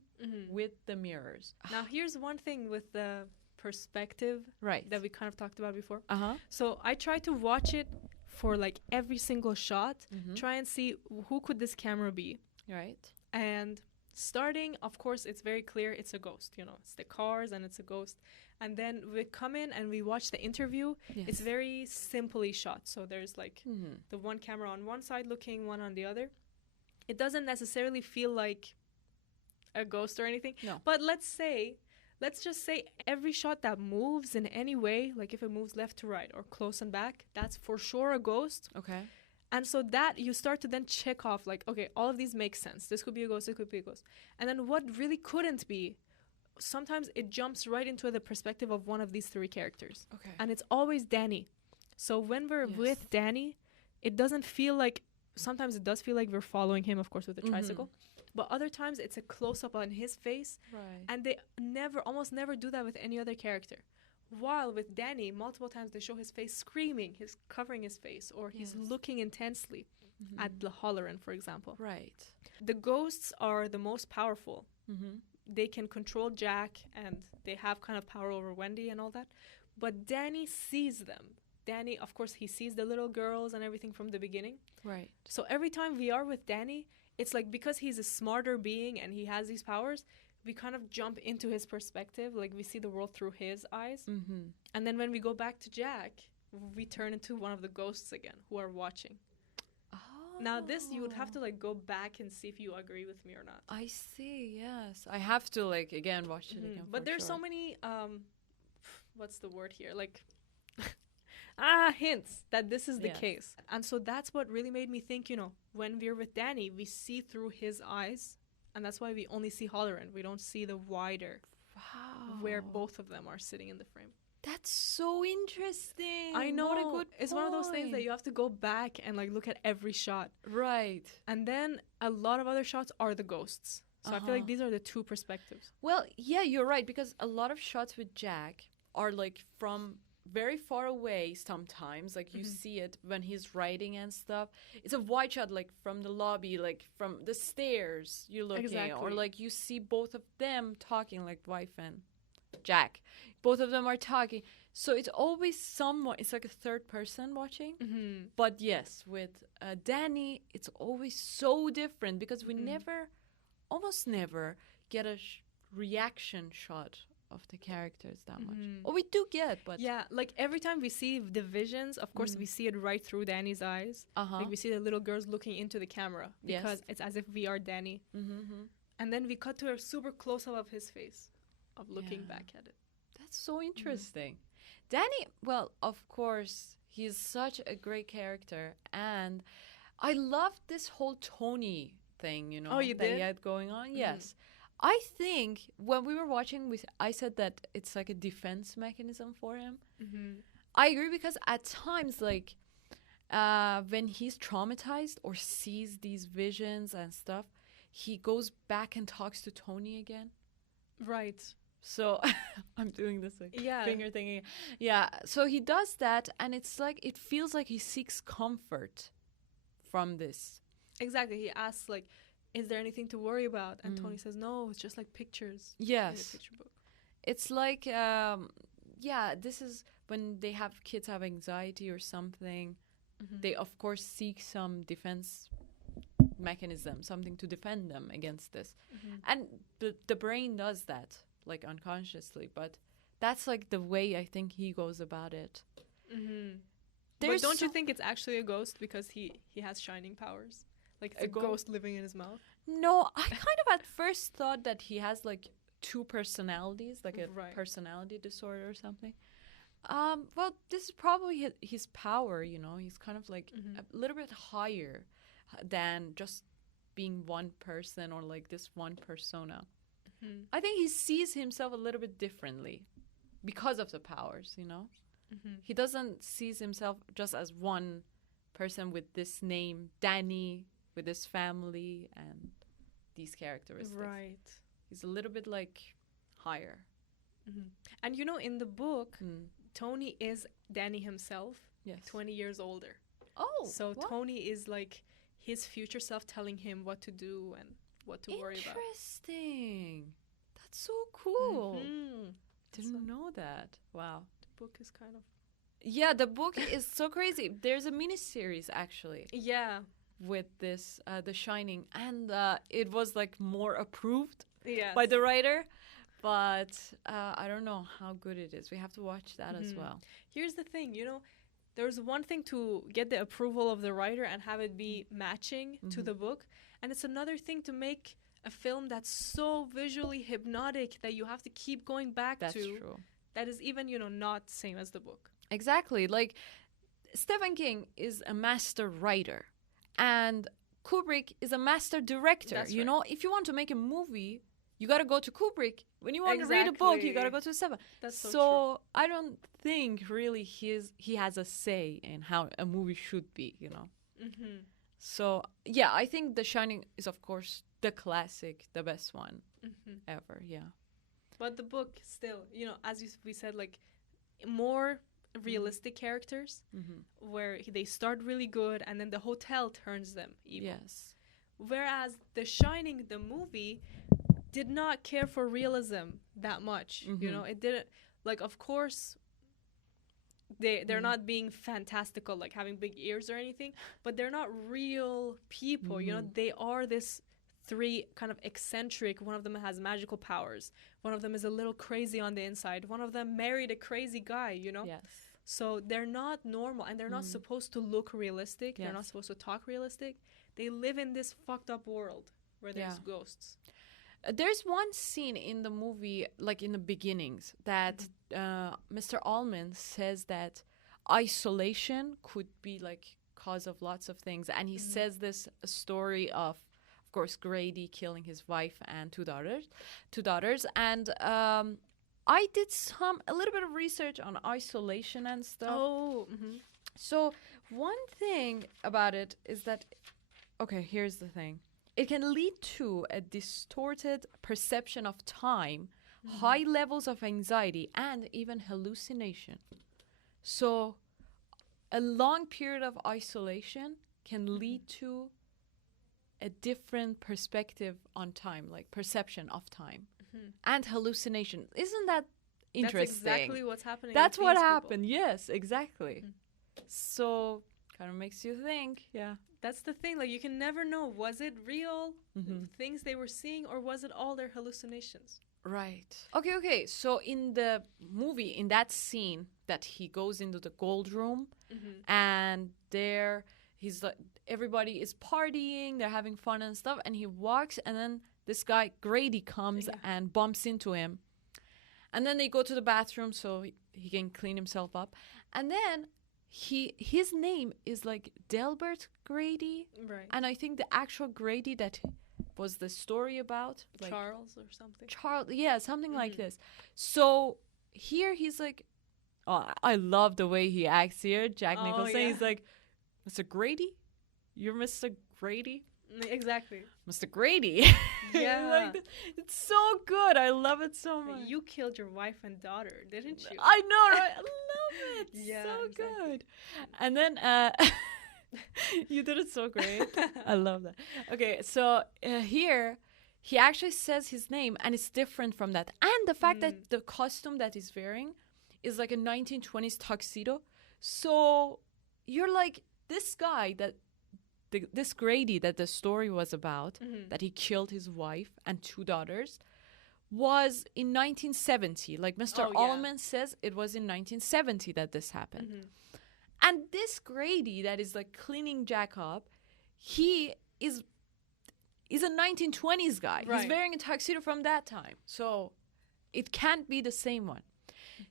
with the mirrors. Now, here's one thing with the perspective that we kind of talked about before. So I try to watch it for like every single shot, try and see who could this camera be. Right. And starting, of course, it's very clear it's a ghost, you know, it's the cars and it's a ghost. And then we come in and we watch the interview. It's very simply shot. So there's like the one camera on one side looking, one on the other. It doesn't necessarily feel like a ghost or anything. No. But let's just say every shot that moves in any way, like if it moves left to right or close and back, that's for sure a ghost. Okay. And so that you start to then check off, like, okay, all of these make sense. This could be a ghost, this could be a ghost. And then what really couldn't be, sometimes it jumps right into the perspective of one of these three characters. Okay. And it's always Danny. So when we're with Danny, it doesn't feel like, sometimes it does feel like we're following him, of course, with a tricycle. But other times it's a close-up on his face. Right. And they almost never do that with any other character. While with Danny, multiple times they show his face screaming, he's covering his face, or he's looking intensely at the Holleran, for example. Right. The ghosts are the most powerful. They can control Jack, and they have kind of power over Wendy and all that. But Danny sees them. Danny, of course, he sees the little girls and everything from the beginning. Right. So every time we are with Danny, it's like because he's a smarter being and he has these powers, we kind of jump into his perspective. Like we see the world through his eyes. And then when we go back to Jack, we turn into one of the ghosts again who are watching. Now this you would have to like go back and see if you agree with me or not. I see. Yes, I have to like again watch it again. But there's sure. so many what's the word here, like hints that this is the case. And so that's what really made me think, when we're with Danny, we see through his eyes, and that's why we only see Halloran. We don't see the wider where both of them are sitting in the frame. That's so interesting. I know. What a good It's one of those things that you have to go back and like look at every shot. Right. And then a lot of other shots are the ghosts. So I feel like these are the two perspectives. Well, yeah, you're right, because a lot of shots with Jack are like from very far away sometimes. Like you see it when he's writing and stuff. It's a wide shot, like from the lobby, like from the stairs you're looking. Or like you see both of them talking, like wife and Jack. Both of them are talking. So it's always someone, it's like a third person watching. But yes, with Danny, it's always so different because we almost never get a reaction shot of the characters that much. Or we do get, but... Yeah, like every time we see the visions, of course, we see it right through Danny's eyes. Like we see the little girls looking into the camera because it's as if we are Danny. And then we cut to a super close-up of his face, of looking back at it. That's so interesting. Danny, well, of course, he's such a great character. And I loved this whole Tony thing, Oh, you that did? he had going on. Yes. I think when we were watching, I said that it's like a defense mechanism for him. I agree, because at times, like, when he's traumatized or sees these visions and stuff, he goes back and talks to Tony again. Right. So I'm doing this like finger thingy. Yeah. So he does that, and it's like it feels like he seeks comfort from this. Exactly. He asks, like, is there anything to worry about? And Tony says, no, it's just like pictures. Yes. In a picture book. It's like, this is when they have kids have anxiety or something. They, of course, seek some defense mechanism, something to defend them against this. And the brain does that, like, unconsciously. But that's, like, the way I think he goes about it. But don't you think it's actually a ghost because he has shining powers? Like, it's a ghost living in his mouth? No, I kind of at first thought that he has, like, two personalities, like a personality disorder or something. Well, this is probably his power, He's kind of, like, a little bit higher than just being one person or, like, this one persona. I think he sees himself a little bit differently because of the powers, He doesn't see himself just as one person with this name, Danny, with his family and these characteristics. Right. He's a little bit, like, higher. And, in the book, Tony is Danny himself, 20 years older. Oh, so what? Tony is, like, his future self telling him what to do and what to worry about. Interesting. That's so cool. Didn't know that. Wow. The book is kind of... Yeah, the book is so crazy. There's a miniseries, actually. Yeah. With this, The Shining. And it was, like, more approved yes. by the writer. But I don't know how good it is. We have to watch that as well. Here's the thing, there's one thing to get the approval of the writer and have it be matching to the book. And it's another thing to make a film that's so visually hypnotic that you have to keep going back to. That's true. That is even, not the same as the book. Exactly. Like, Stephen King is a master writer. And Kubrick is a master director. That's you right. know, if you want to make a movie, you got to go to Kubrick. When you want to read a book, you got to go to Stephen. That's so true. I don't think really he has a say in how a movie should be, So, yeah, I think The Shining is, of course, the classic, the best one ever, yeah. But the book still, as we said, like, more realistic characters where they start really good and then the hotel turns them evil. Yes. Whereas The Shining, the movie, did not care for realism that much. It didn't, like, of course, they're not being fantastical, like having big ears or anything, but they're not real people. They are this three kind of eccentric. One of them has magical powers. One of them is a little crazy on the inside. One of them married a crazy guy, Yes. So they're not normal, and they're not supposed to look realistic. They're not supposed to talk realistic. They live in this fucked up world where there's ghosts. There's one scene in the movie, like in the beginnings, that Mr. Allman says that isolation could be like cause of lots of things. And he says this story of course, Grady killing his wife and two daughters. And I did a little bit of research on isolation and stuff. Oh. So one thing about it is that, okay, here's the thing. It can lead to a distorted perception of time, high levels of anxiety, and even hallucination. So a long period of isolation can lead to a different perspective on time, like perception of time and hallucination. Isn't that interesting? That's exactly what's happening. That's what happened. Yes, exactly. So kind of makes you think. Yeah. That's the thing. Like, you can never know. Was it real things they were seeing, or was it all their hallucinations? Right. Okay. So in the movie, in that scene that he goes into the gold room and there he's like, everybody is partying, they're having fun and stuff, and he walks, and then this guy Grady comes and bumps into him, and then they go to the bathroom so he can clean himself up, and then his name is like Delbert Grady, right? And I think the actual Grady that was the story about, like Charles or something. Something like this. So here he's like, oh, I love the way he acts here. Jack Nicholson. He's like, Mr. Grady? You're Mr. Grady? Exactly. Mr. Grady. Yeah. Like, it's so good. I love it so much. You killed your wife and daughter, didn't you? I know, right? I love it. Yeah, so exactly. good. And then you did it so great. I love that. Okay, so here he actually says his name, and it's different from that. And the fact that the costume that he's wearing is like a 1920s tuxedo. So you're like, this guy this Grady that the story was about, that he killed his wife and two daughters, was in 1970. Like Mr. Allman says, it was in 1970 that this happened. And this Grady that is like cleaning Jack up, he is a 1920s guy. Right. He's wearing a tuxedo from that time. So it can't be the same one.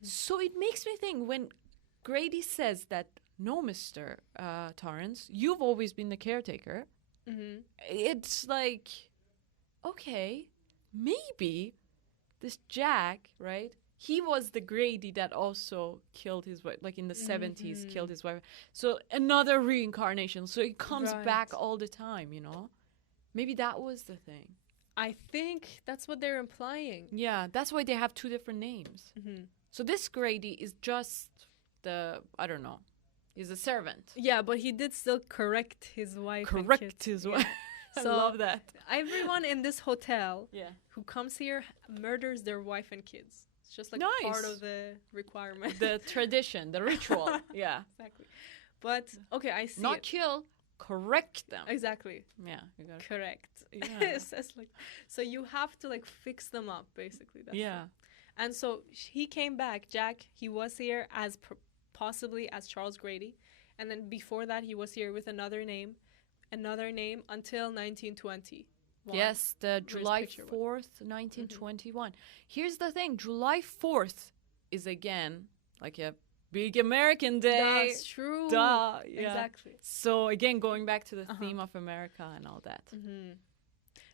So it makes me think, when Grady says that, no, Mr. Torrance, you've always been the caretaker. It's like, okay, maybe this Jack, right? He was the Grady that also killed his wife, like in the 70s, killed his wife. So another reincarnation. So it comes back all the time, you know? Maybe that was the thing. I think that's what they're implying. Yeah, that's why they have two different names. So this Grady is just I don't know. He's a servant. Yeah, but he did still correct his wife. Correct his wife. I love that. Everyone in this hotel who comes here murders their wife and kids. It's just like part of the requirement. The tradition, the ritual. Yeah. Exactly. But, okay, I see Not kill, correct them. Exactly. Yeah. You gotta correct. Yeah. It says like, so you have to like fix them up, basically. That's it. And so he came back. Jack, he was here as possibly as Charles Grady, and then before that he was here with another name until 1920. Yes, the July 4th, 1921. Here's the thing, July 4th is again like a big American day. That's true. Duh. Yeah. Exactly. So again, going back to the theme of America and all that.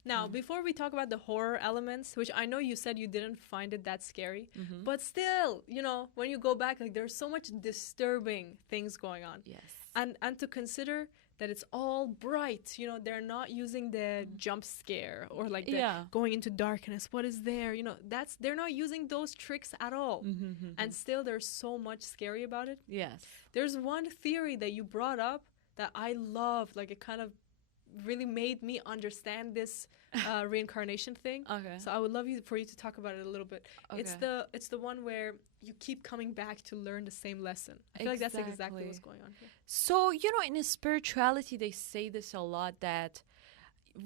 Now, before we talk about the horror elements, which I know you said you didn't find it that scary, but still, you know, when you go back, like there's so much disturbing things going on. Yes. And to consider that it's all bright, you know, they're not using the jump scare or like the going into darkness. What is there? You know, they're not using those tricks at all. And still there's so much scary about it. Yes. There's one theory that you brought up that I loved, like it kind of really made me understand this reincarnation thing. Okay. So I would love for you to talk about it a little bit. Okay. It's the one where you keep coming back to learn the same lesson. I feel like that's exactly what's going on here. So, you know, in spirituality, they say this a lot, that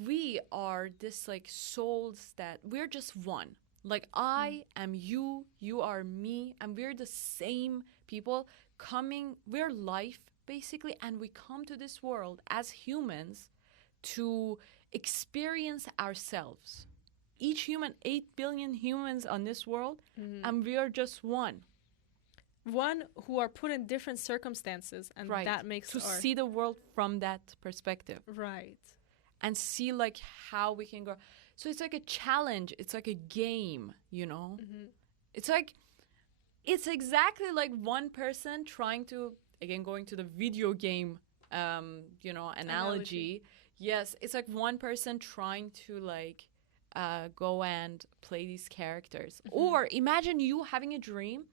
we are this like souls that we're just one. Like I am you, you are me, and we're the same people we're life basically, and we come to this world as humans to experience ourselves. Each human, 8 billion humans on this world, and we are just one. One who are put in different circumstances, and that makes to see the world from that perspective. Right. And see like how we can grow. So it's like a challenge. It's like a game, you know? It's like, it's exactly like one person trying to, again, going to the video game, you know, analogy. Yes, it's like one person trying to like go and play these characters. Or imagine you having a dream.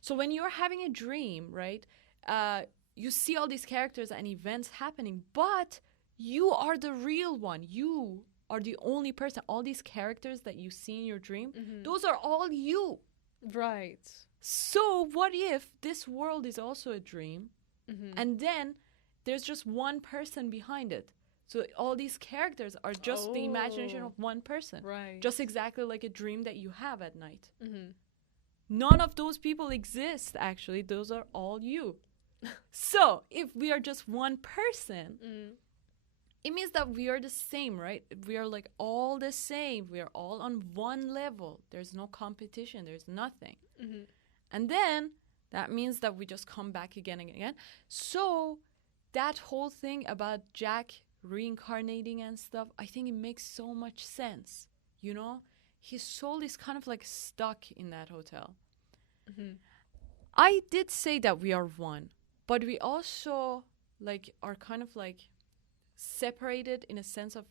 So when you're having a dream, right, you see all these characters and events happening, but you are the real one. You are the only person. All these characters that you see in your dream, those are all you. Right. So what if this world is also a dream, and then there's just one person behind it? So all these characters are just the imagination of one person. Right. Just exactly like a dream that you have at night. None of those people exist, actually. Those are all you. So if we are just one person, it means that we are the same, right? We are like all the same. We are all on one level. There's no competition. There's nothing. And then that means that we just come back again and again. So that whole thing about Jack reincarnating and stuff, I think it makes so much sense. You know, his soul is kind of like stuck in that hotel. I did say that we are one, but we also like are kind of like separated in a sense of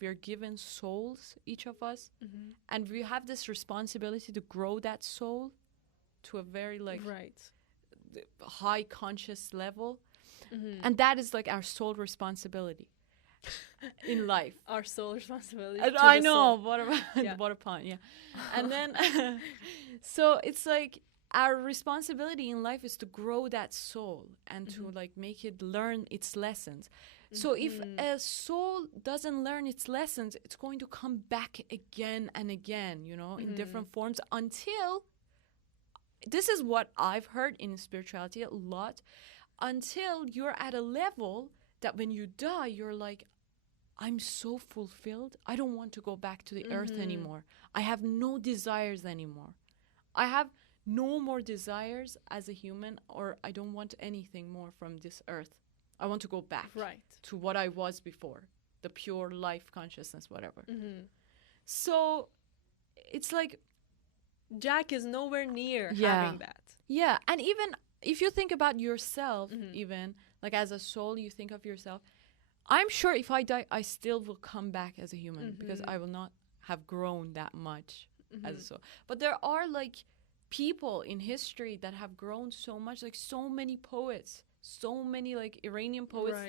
we are given souls, each of us, and we have this responsibility to grow that soul to a very like high conscious level, and that is like our sole responsibility in life. Our sole responsibility. I know, what a pun, yeah. And then, so it's like our responsibility in life is to grow that soul and to like make it learn its lessons. So if a soul doesn't learn its lessons, it's going to come back again and again, you know, in different forms until, this is what I've heard in spirituality a lot, until you're at a level that when you die, you're like, I'm so fulfilled. I don't want to go back to the earth anymore. I have no desires anymore. I have no more desires as a human, or I don't want anything more from this earth. I want to go back to what I was before, the pure life consciousness, whatever. So it's like Jack is nowhere near having that. Yeah, and even if you think about yourself, even like as a soul, you think of yourself, I'm sure if I die, I still will come back as a human because I will not have grown that much as a soul. But there are like people in history that have grown so much, like so many poets, so many like Iranian poets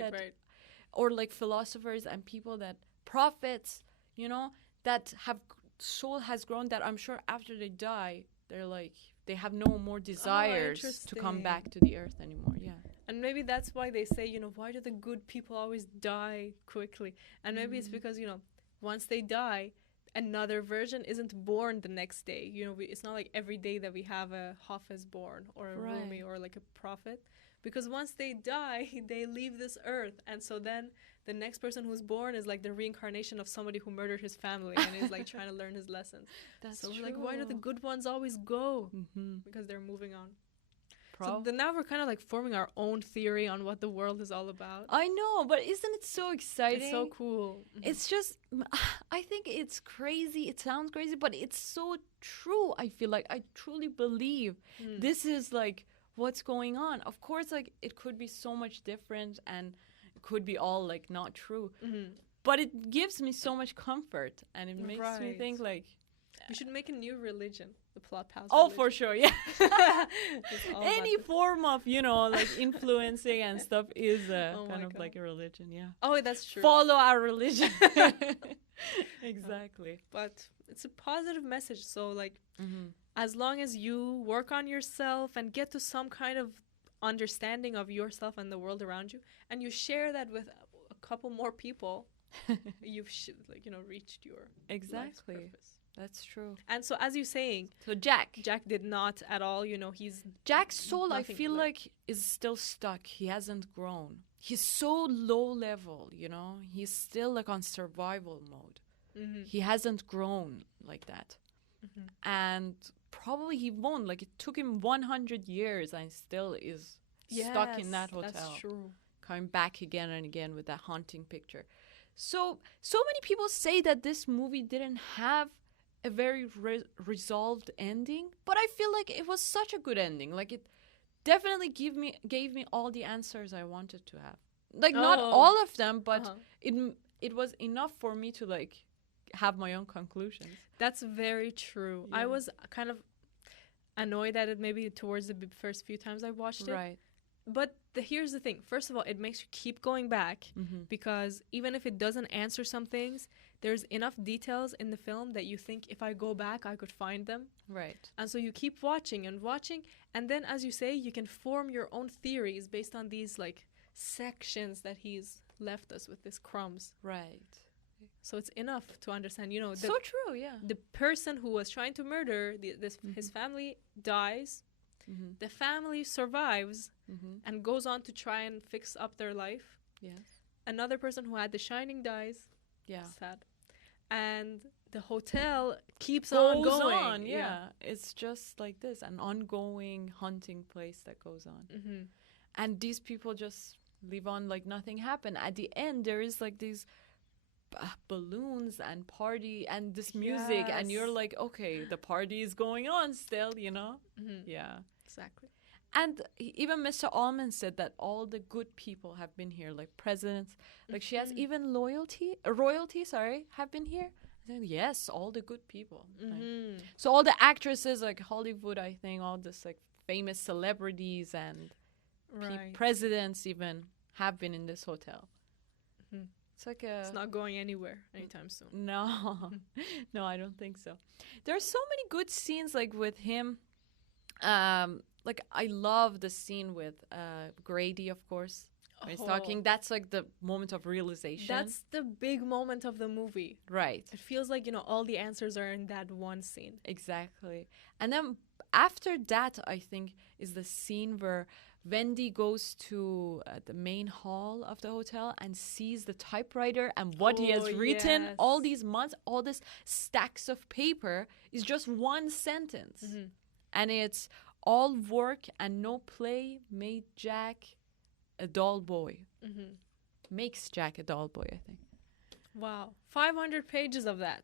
or like philosophers and people that, prophets, you know, that have soul has grown, that I'm sure after they die, they're like, they have no more desires to come back to the earth anymore. Yeah. And maybe that's why they say, you know, why do the good people always die quickly? And maybe it's because, you know, once they die, another version isn't born the next day. You know, it's not like every day that we have a Hafiz born or a Rumi or like a prophet. Because once they die, they leave this earth. And so then the next person who's born is like the reincarnation of somebody who murdered his family and is like trying to learn his lessons. That's so true. We're like, why do the good ones always go? Because they're moving on. So then now we're kind of like forming our own theory on what the world is all about. I know, but isn't it so exciting? It's so cool. It's just, I think it's crazy. It sounds crazy, but it's so true. I feel like I truly believe this is like what's going on. Of course, like it could be so much different and it could be all like not true. But it gives me so much comfort and it makes me think like, we should make a new religion, the Plot Pals religion. Oh, for sure, yeah. Any form of, you know, like influencing and stuff is kind of like a religion, yeah. Oh, that's true. Follow our religion. Exactly. But it's a positive message. So, like, as long as you work on yourself and get to some kind of understanding of yourself and the world around you, and you share that with a couple more people, you've, reached your life's purpose. That's true. And so, as you're saying, so Jack did not at all, Jack's soul, I feel like, is still stuck. He hasn't grown. He's so low level, He's still like on survival mode. Mm-hmm. He hasn't grown like that. Mm-hmm. And probably he won't. Like, it took him 100 years and still is stuck in that hotel. That's true. Coming back again and again with that haunting picture. So many people say that this movie didn't have a very resolved ending, but I feel like it was such a good ending. Like, it definitely gave me all the answers I wanted to have. Like, not all of them, but it was enough for me to like have my own conclusions. That's very true. Yeah. I was kind of annoyed at it maybe towards the first few times I watched it. Right. But here's the thing. First of all, it makes you keep going back because even if it doesn't answer some things, there's enough details in the film that you think if I go back, I could find them. Right. And so you keep watching and watching. And then, as you say, you can form your own theories based on these like sections that he's left us with, these crumbs. Right. So it's enough to understand, so true, yeah. The person who was trying to murder his family dies. Mm-hmm. The family survives and goes on to try and fix up their life. Yes. Another person who had the shining dies. Yeah. Sad. And the hotel keeps on going. On, yeah. It's just like this, an ongoing haunting place that goes on. Mm-hmm. And these people just live on like nothing happened. At the end, there is like these balloons and party and this music, and you're like, okay, the party is going on still, Yeah. Exactly. And even Mr. Allman said that all the good people have been here, like presidents, like she has even royalty, have been here. And then, yes, all the good people. Right? So all the actresses, like Hollywood, I think, all this like famous celebrities and presidents even have been in this hotel. Mm-hmm. It's not going anywhere anytime soon. No, no, I don't think so. There are so many good scenes like with him. Like I love the scene with Grady, of course, when he's talking. That's like the moment of realization. That's the big moment of the movie. Right. It feels like, all the answers are in that one scene. Exactly. And then after that, I think, is the scene where Wendy goes to the main hall of the hotel and sees the typewriter and what he has written all these months, all this stacks of paper is just one sentence. Mm-hmm. And it's all work and no play made Jack a dull boy. Mm-hmm. Makes Jack a dull boy, I think. Wow. 500 pages of that.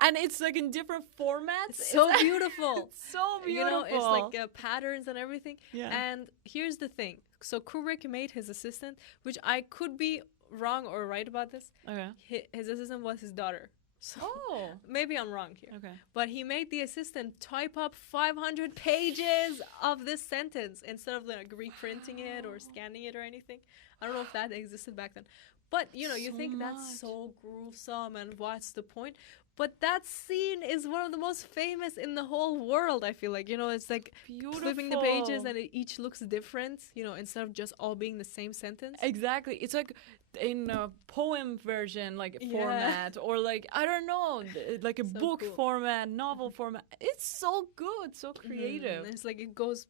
And it's like in different formats. So beautiful. It's so beautiful. It's like patterns and everything. Yeah. And here's the thing. So Kubrick made his assistant, which I could be wrong or right about this. Okay. His assistant was his daughter. So Oh. Maybe I'm wrong here. Okay. But he made the assistant type up 500 pages of this sentence instead of like reprinting it or scanning it or anything. I don't know if that existed back then. But, you know, you So think much. that's so gruesome and what's the point? But that scene is one of the most famous in the whole world, I feel like. You know, it's like flipping the pages and it each looks different, you know, instead of just all being the same sentence. Exactly. It's like in a poem version, like format, or like, I don't know, like a So book cool. format, novel format. It's so good, so creative. It's like it goes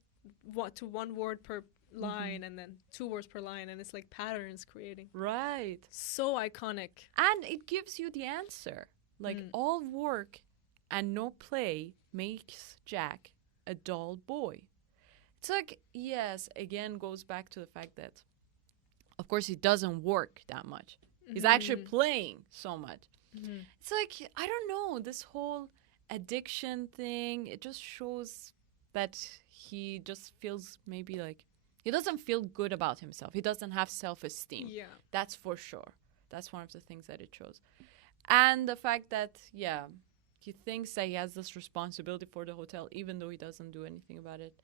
to one word per line and then 2 words per line, and it's like patterns creating. Right. So iconic. And it gives you the answer. Like all work and no play makes Jack a dull boy. It's like, yes, again goes back to the fact that, of course, he doesn't work that much. He's actually playing so much. It's like, I don't know, this whole addiction thing, it just shows that he just feels maybe like, he doesn't feel good about himself. He doesn't have self-esteem. Yeah. That's for sure. That's one of the things that it shows. And the fact that, he thinks that he has this responsibility for the hotel, even though he doesn't do anything about it.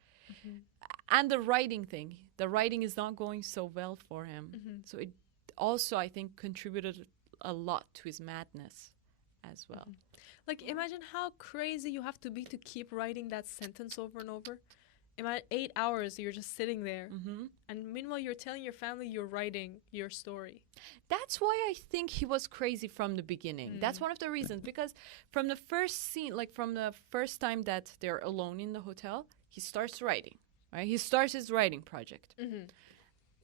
And the writing thing. The writing is not going so well for him. So it also, I think, contributed a lot to his madness as well. Like, imagine how crazy you have to be to keep writing that sentence over and over. about 8 hours you're just sitting there. And meanwhile, you're telling your family you're writing your story. That's why I think he was crazy from the beginning. That's one of the reasons. Because from the first scene, like from the first time that they're alone in the hotel, he starts writing, right? He starts his writing project.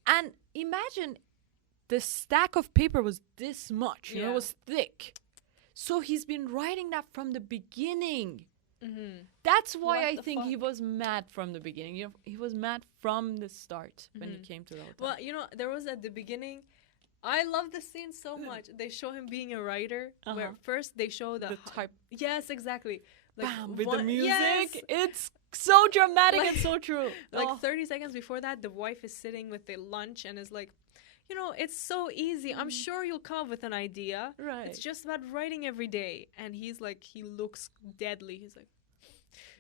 And imagine the stack of paper was this much, you know, it was thick. So he's been writing that from the beginning. That's why I think he was mad from the beginning. You know, he was mad from the start when he came to the hotel. Well, you know, there was at the beginning, I love the scene so much. They show him being a writer, where first they show the type. Yes, exactly. Like Bam, with the music. It's so dramatic and so true. Like 30 seconds before that, the wife is sitting with the lunch and is like, you know, it's so easy. I'm sure you'll come up with an idea. Right. It's just about writing every day. And he's like, he looks deadly. He's like,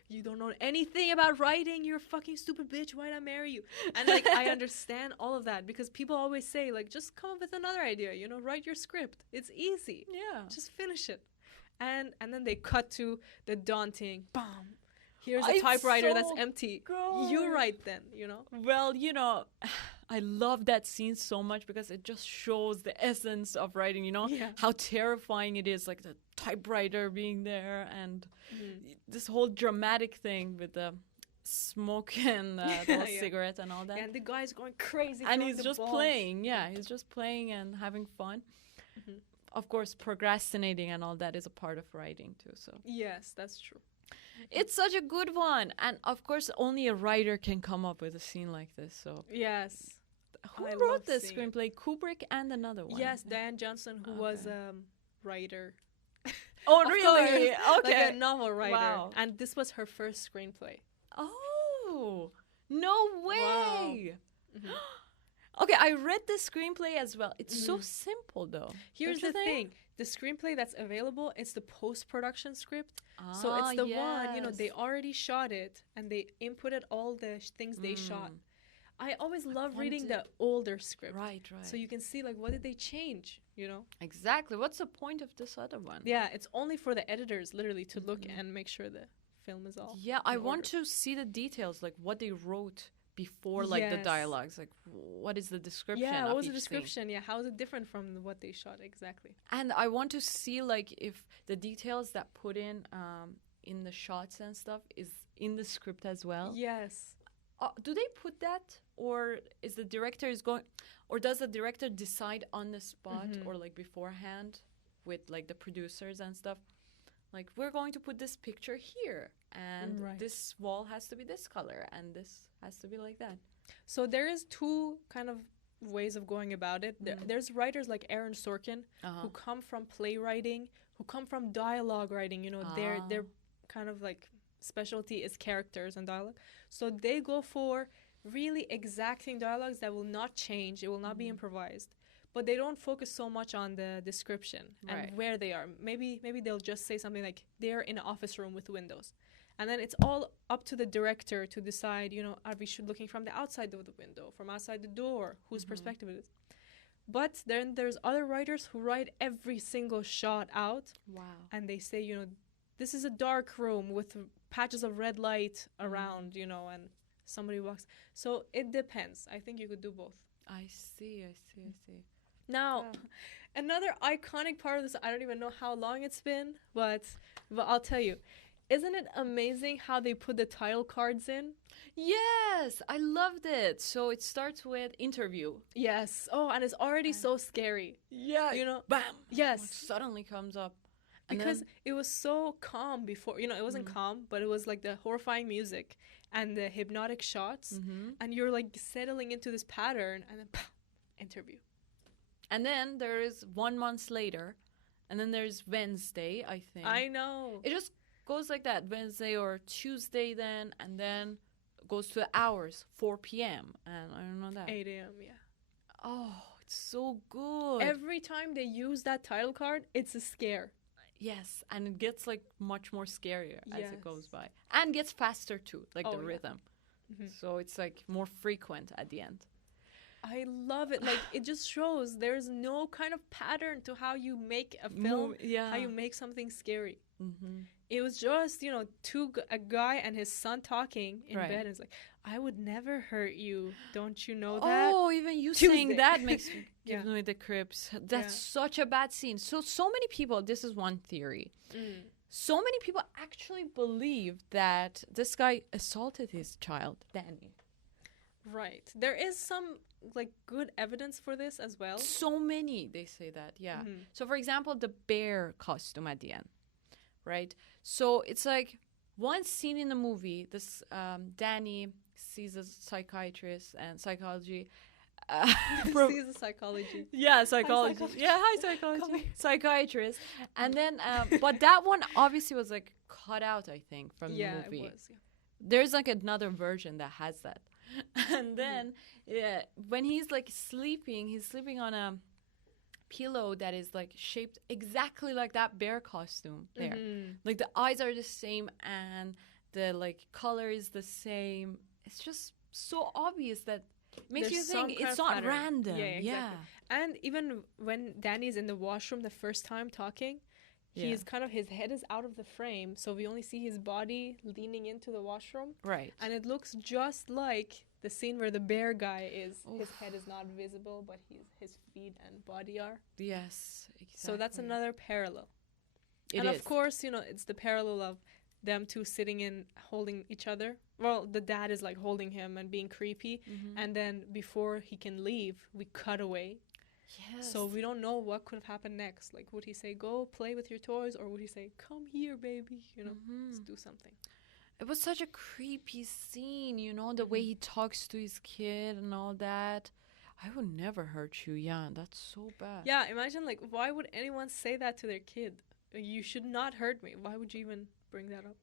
you don't know anything about writing. You're a fucking stupid bitch. Why'd I marry you? And like, I understand all of that because people always say, like, just come up with another idea. You know, write your script. It's easy. Yeah. Just finish it. And then they cut to the daunting, bam. Here's a typewriter that's empty. Gross. You write then, you know? Well, you know, I love that scene so much because it just shows the essence of writing, you know? Yeah. How terrifying it is, like the typewriter being there and this whole dramatic thing with the smoke and the cigarette and all that. Yeah, and the guy's going crazy. And he's just playing. Yeah, he's just playing and having fun. Of course, procrastinating and all that is a part of writing too. So yes, that's true. It's such a good one. And of course, only a writer can come up with a scene like this. So yes. Who wrote this screenplay? Kubrick and another one. Yes, Diane Johnson, who was a writer. Oh, really? Okay. Like a novel writer. Wow. And this was her first screenplay. Oh, no way. Wow. Okay, I read the screenplay as well. It's so simple, though. Here's the thing. The screenplay that's available, it's the post-production script. So it's the one, you know, they already shot it and they inputted all the things they shot. I always love reading the older script. Right, right. So you can see, like, what did they change, you know? Exactly. What's the point of this other one? Yeah, it's only for the editors, literally, to look and make sure the film is all I want to see the details, like what they wrote before, like the dialogues, like what is the description? Yeah, what was the scene? description? Yeah, how is it different from what they shot exactly? And I want to see like if the details that put in the shots and stuff is in the script as well. Yes. Do they put that, or is the director or does the director decide on the spot or like beforehand with like the producers and stuff? Like, we're going to put this picture here, and this wall has to be this color, and this has to be like that. So there is two kind of ways of going about it. There's writers like Aaron Sorkin who come from playwriting, who come from dialogue writing. You know, their kind of like specialty is characters and dialogue. So they go for really exacting dialogues that will not change. It will not be improvised. But they don't focus so much on the description and where they are. Maybe they'll just say something like, they're in an office room with windows. And then it's all up to the director to decide, you know, are we looking from the outside of the window, from outside the door, whose perspective it is. But then there's other writers who write every single shot out. Wow. And they say, you know, this is a dark room with patches of red light around, you know, and somebody walks. So it depends. I think you could do both. I see. Now, another iconic part of this, I don't even know how long it's been, but I'll tell you. Isn't it amazing how they put the title cards in? Yes, I loved it. So it starts with interview. Yes. Oh, and it's already so scary. Yeah. You know? Bam. Yes. What suddenly comes up. Because it was so calm before. You know, it wasn't calm, but it was like the horrifying music and the hypnotic shots. And you're like settling into this pattern and then interview. And then there is 1 month later, and then there's Wednesday, I think. I know. It just goes like that, Wednesday or Tuesday then, and then goes to the hours, 4 p.m. And I don't know that. 8 a.m., yeah. Oh, it's so good. Every time they use that title card, it's a scare. Yes, and it gets like much more scarier as it goes by. And gets faster too, like the rhythm. So it's like more frequent at the end. I love it. Like, it just shows there's no kind of pattern to how you make a film, how you make something scary. It was just, you know, a guy and his son talking in bed. And it's like, I would never hurt you. Don't you know that? Oh, even you saying that makes me give me the creeps. That's such a bad scene. So many people, this is one theory. So many people actually believe that this guy assaulted his child, Danny. Right. There is some, like, good evidence for this as well. So many, they say that, So, for example, the bear costume at the end, right? So it's like one scene in the movie, this Danny sees a psychiatrist and psychology. Sees a psychology. Yeah, psychology. Hi, psychology. Psychiatrist. And then, but that one obviously was like cut out, I think, from the movie. It was, There's like another version that has that. And then, when he's like sleeping, he's sleeping on a pillow that is like shaped exactly like that bear costume there. Like the eyes are the same and the like color is the same. It's just so obvious that makes you think it's not random. Yeah, exactly. And even when Danny's in the washroom the first time talking, he's kind of, his head is out of the frame, so we only see his body leaning into the washroom. Right. And it looks just like the scene where the bear guy is. His head is not visible, but his feet and body are. Yes, exactly. So that's another parallel. It and is. of course, you know, it's the parallel of them two sitting and holding each other. Well, the dad is like holding him and being creepy. And then before he can leave, we cut away. Yes. So we don't know what could have happened next. Like, would he say, go play with your toys? Or would he say, come here, baby? You know, let's do something. It was such a creepy scene, you know, the way he talks to his kid and all that. I would never hurt you. Yeah, that's so bad. Yeah, imagine, like, why would anyone say that to their kid? You should not hurt me. Why would you even bring that up?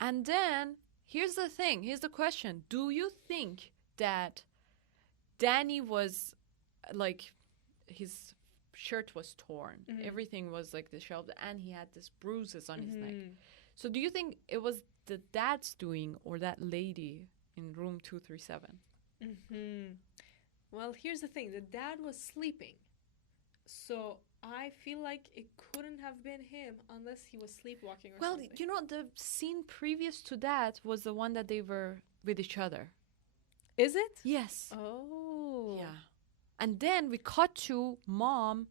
And then, here's the thing. Here's the question. Do you think that Danny was, like, his shirt was torn? Everything was, like, disheveled, and he had these bruises on his neck. So do you think it was the dad's doing or that lady in room 237? Well, here's the thing. The dad was sleeping. So I feel like it couldn't have been him unless he was sleepwalking or something. Well, you know, the scene previous to that was the one that they were with each other. Is it? Yes. Oh. Yeah. And then we cut to mom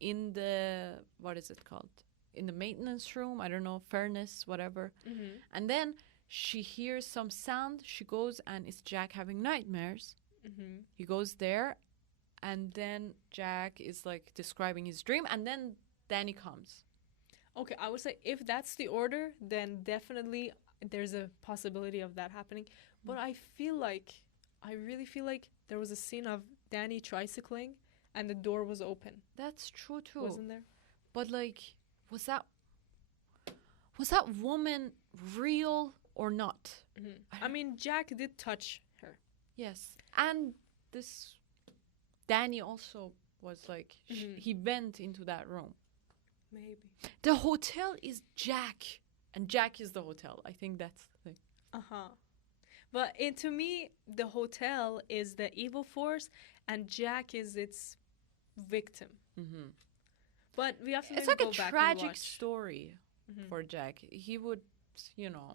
in the, what is it called? In the maintenance room. I don't know, furnace, whatever. And then she hears some sound. She goes and it's Jack having nightmares. He goes there. And then Jack is like describing his dream. And then Danny comes. Okay, I would say if that's the order, then definitely there's a possibility of that happening. But I really feel like there was a scene of Danny tricycling and the door was open. That's true too. Wasn't there? But like, was that woman real or not? I mean, Jack did touch her. Yes. And this Danny also was like, he went into that room. Maybe. The hotel is Jack. And Jack is the hotel. I think that's the thing. But to me, the hotel is the evil force and Jack is its victim. But we have to It's like go a back tragic story for Jack. He would, you know,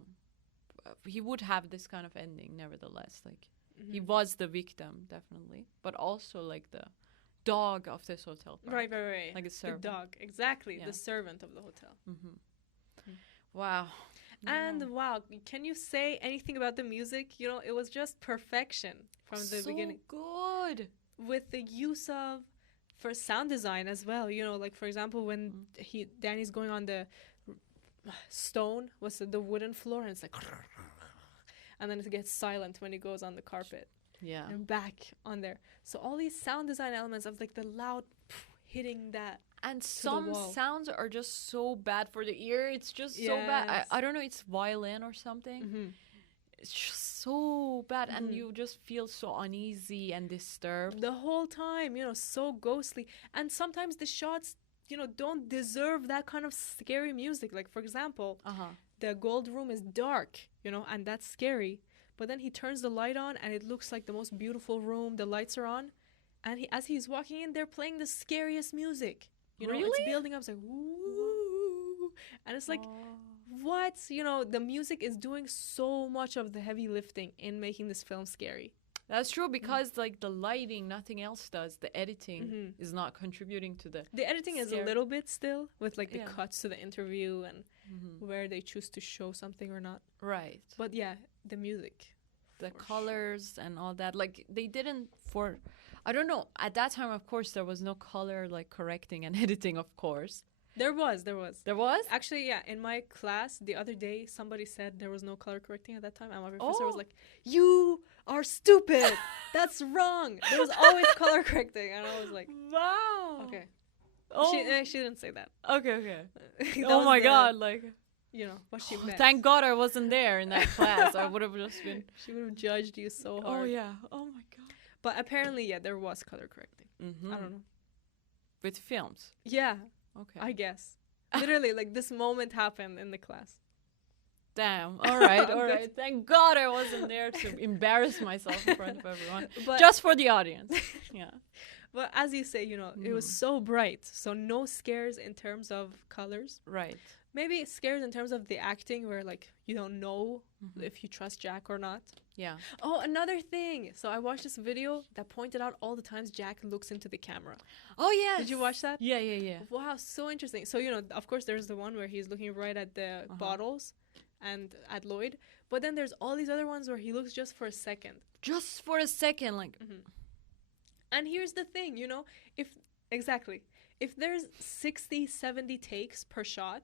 he would have this kind of ending nevertheless. Like, he was the victim, definitely. But also, like, the dog of this hotel. Right. Like a servant. The dog, exactly. Yeah. The servant of the hotel. Wow. And wow, can you say anything about the music? You know, it was just perfection from the beginning. So good. With the use of, for sound design as well. You know, like, for example, when Danny's going on the stone, the wooden floor, and it's like... And then it gets silent when he goes on the carpet. Yeah. And back on there. So all these sound design elements of, like, the loud hitting that. And some sounds are just so bad for the ear. It's just so bad. I don't know, it's violin or something. It's just so bad. And you just feel so uneasy and disturbed. The whole time, you know, so ghostly. And sometimes the shots, you know, don't deserve that kind of scary music. Like, for example, the gold room is dark, you know, and that's scary. But then he turns the light on and it looks like the most beautiful room. The lights are on. And as he's walking in, they're playing the scariest music. You know, Really? it's building up. It's like, woo. And it's like, what? You know, the music is doing so much of the heavy lifting in making this film scary. That's true, because like the lighting, nothing else does. The editing is not contributing to the editing is a little bit still, with like the cuts to the interview and where they choose to show something or not. Right. But yeah, the music, the colors and all that, like they didn't I don't know, at that time, of course, there was no color like correcting and editing, of course. There was. Actually, yeah, in my class the other day, somebody said there was no color correcting at that time, and my professor was like, "You are stupid. That's wrong. There was always color correcting." And I was like, wow. Okay. Oh. She didn't say that. Okay. Oh my God, like, you know what she meant. Thank God I wasn't there in that class. I would have just been. She would have judged you so hard. Oh yeah. Oh my God. But apparently, yeah, there was color correcting. I don't know. With films. Yeah. Okay. I guess. Literally, like, this moment happened in the class. Damn. All right. Thank God I wasn't there to embarrass myself in front of everyone. But just for the audience. Yeah. But as you say, you know, it was so bright. So no scares in terms of colors. Right. Maybe scares in terms of the acting, where, like, you don't know if you trust Jack or not. Yeah. Oh, another thing. So I watched this video that pointed out all the times Jack looks into the camera. Oh, yeah. Did you watch that? Yeah. Wow, so interesting. So, you know, of course, there's the one where he's looking right at the bottles and at Lloyd. But then there's all these other ones where he looks just for a second. Just for a second, like. And here's the thing, you know, if there's 60, 70 takes per shot,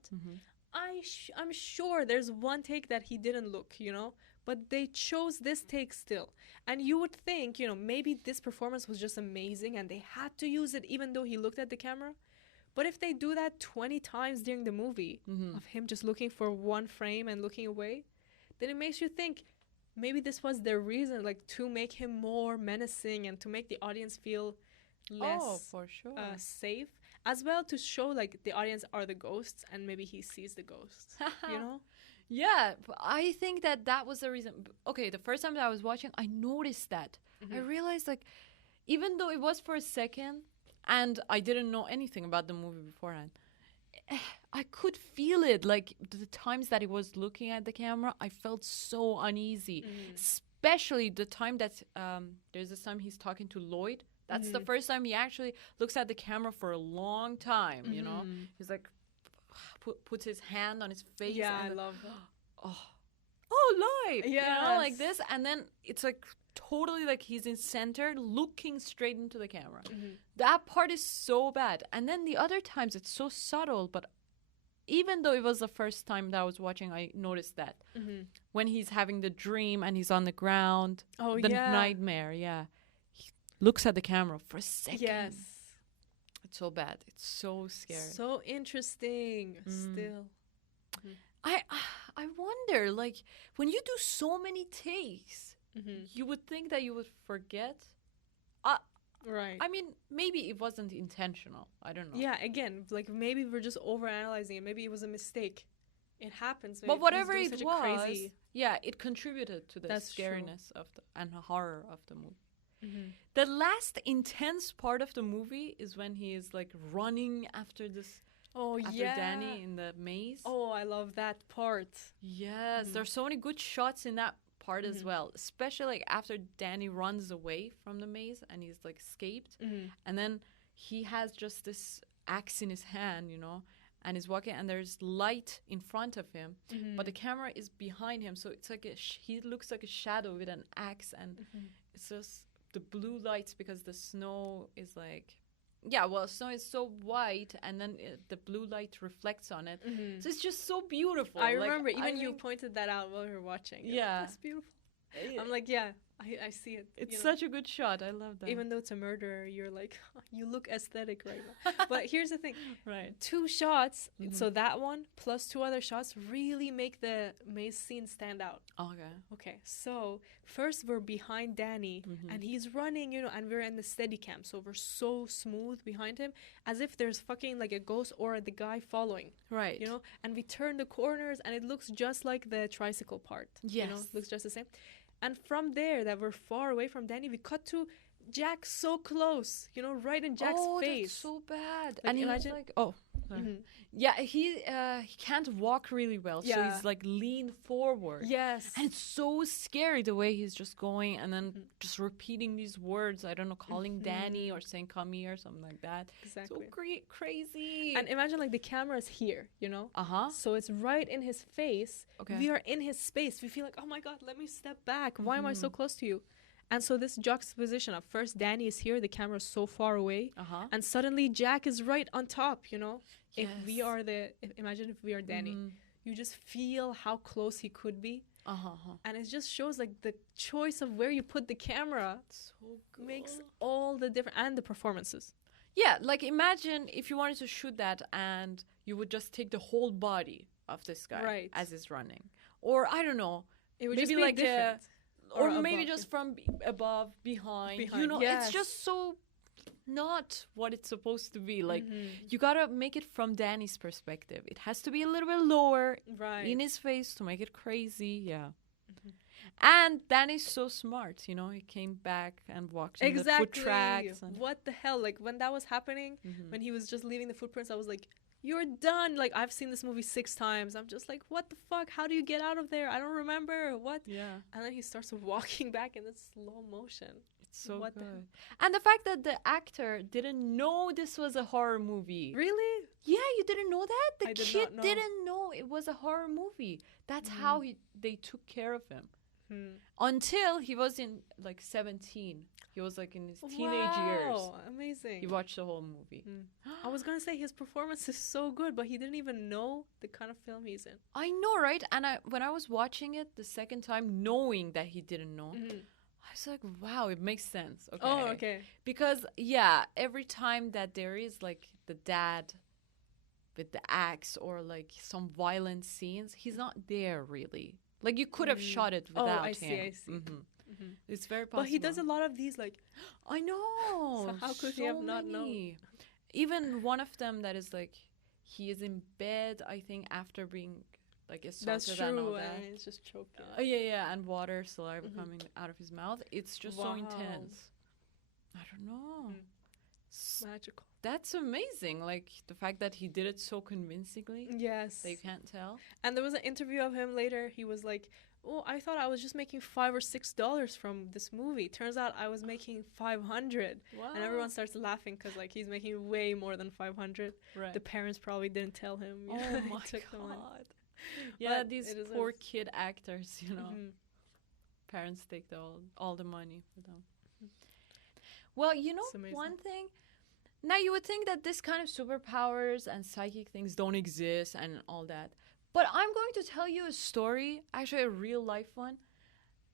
I'm sure there's one take that he didn't look, you know, but they chose this take still. And you would think, you know, maybe this performance was just amazing and they had to use it even though he looked at the camera. But if they do that 20 times during the movie of him just looking for one frame and looking away, then it makes you think maybe this was their reason, like, to make him more menacing and to make the audience feel less for sure. Safe, as well, to show like the audience are the ghosts and maybe he sees the ghosts. You know? Yeah, I think that was the reason. Okay, the first time that I was watching, I noticed that. I realized, like, even though it was for a second and I didn't know anything about the movie beforehand, I could feel it. Like, the times that he was looking at the camera, I felt so uneasy. Especially the time that there's this time he's talking to Lloyd. That's the first time he actually looks at the camera for a long time, you know? He's like, puts his hand on his face. Yeah, and I love that. Oh, Lloyd! Yeah, you know, like this. And then it's like totally like he's in center, looking straight into the camera. That part is so bad. And then the other times it's so subtle, but even though it was the first time that I was watching, I noticed that. When he's having the dream and he's on the ground. Oh, the nightmare, he looks at the camera for a second. Yes. It's so bad. It's so scary. So interesting still. I wonder, like, when you do so many takes, you would think that you would forget. Right. I mean, maybe it wasn't intentional. I don't know. Yeah, again, like, maybe we're just overanalyzing it. Maybe it was a mistake. It happens. But whatever it was, it contributed to the scariness of and horror of the movie. The last intense part of the movie is when he is like running after Danny in the maze. Oh, I love that part. Yes, there's so many good shots in that part as well, especially like after Danny runs away from the maze and he's like escaped, and then he has just this axe in his hand, you know, and he's walking and there's light in front of him, but the camera is behind him, so it's like he looks like a shadow with an axe, and it's just the blue lights because the snow is like, snow is so white, and then the blue light reflects on it. So it's just so beautiful. I remember, you pointed that out while we were watching. Yeah. That's beautiful. I'm like, I see it. It's such a good shot. I love that. Even though it's a murderer, you're like, you look aesthetic right now. But here's the thing. Right. 2 shots, so that one plus 2 other shots really make the maze scene stand out. Okay. So first we're behind Danny, and he's running, you know, and we're in the Steadicam, so we're so smooth behind him, as if there's fucking like a ghost or the guy following. Right. You know, and we turn the corners, and it looks just like the tricycle part. Yes. You know, looks just the same. And from there, that we're far away from Danny, we cut to Jack so close, you know, right in Jack's face. That's so bad. Like, and imagine, he's like, oh, yeah, he can't walk really well, so he's like leaned forward. Yes, and it's so scary the way he's just going and then just repeating these words. I don't know, calling Danny or saying "come here" or something like that. Exactly. So crazy. And imagine like the camera is here, you know. So it's right in his face. Okay. We are in his space. We feel like, oh my God, let me step back. Why am I so close to you? And so this juxtaposition of first Danny is here, the camera is so far away, and suddenly Jack is right on top, you know. Yes. Imagine if we are Danny, you just feel how close he could be. And it just shows like the choice of where you put the camera makes all the difference, and the performances. Yeah, like imagine if you wanted to shoot that and you would just take the whole body of this guy as he's running. Or I don't know, it would maybe just be like different. Or maybe just from above, behind. You know, it's just so not what it's supposed to be. Like, you gotta make it from Danny's perspective. It has to be a little bit lower in his face to make it crazy. Yeah. And Danny's so smart, you know. He came back and walked on the foot tracks. What the hell? Like, when that was happening, when he was just leaving the footprints, I was like, you're done. Like, I've seen this movie 6 times. I'm just like, what the fuck? How do you get out of there? I don't remember. What? Yeah. And then he starts walking back in this slow motion. It's so good. And the fact that the actor didn't know this was a horror movie. Really? Yeah, you didn't know that? The kid not know. didn't know it was a horror movie. That's how they took care of him. Until he was in, like, 17. He was like in his teenage years. Amazing. He watched the whole movie. I was going to say his performance is so good, but he didn't even know the kind of film he's in. I know, right? And when I was watching it the second time, knowing that he didn't know, I was like, wow, it makes sense. Okay. Oh, okay. Because, yeah, every time that there is like the dad with the axe or like some violent scenes, he's not there really. Like, you could have shot it without him. I see. It's very possible. But he does a lot of these, like... I know. So how could he have not known? Even one of them that is, like, he is in bed, I think, after being, like, assaulted. That's true, and all that. And he's just choking. Yeah, and water, saliva coming out of his mouth. It's just so intense. I don't know. Magical. That's amazing. Like, the fact that he did it so convincingly. Yes. That you can't tell. And there was an interview of him later. He was like, oh, I thought I was just making $5 or $6 from this movie. Turns out I was making $500. Wow. And everyone starts laughing because, like, he's making way more than $500. Right. The parents probably didn't tell him. Oh, my God. Yeah, but these poor kid actors, you know. Parents take all the money for them. Well, you know, one thing... Now, you would think that this kind of superpowers and psychic things don't exist and all that. But I'm going to tell you a story, actually a real-life one,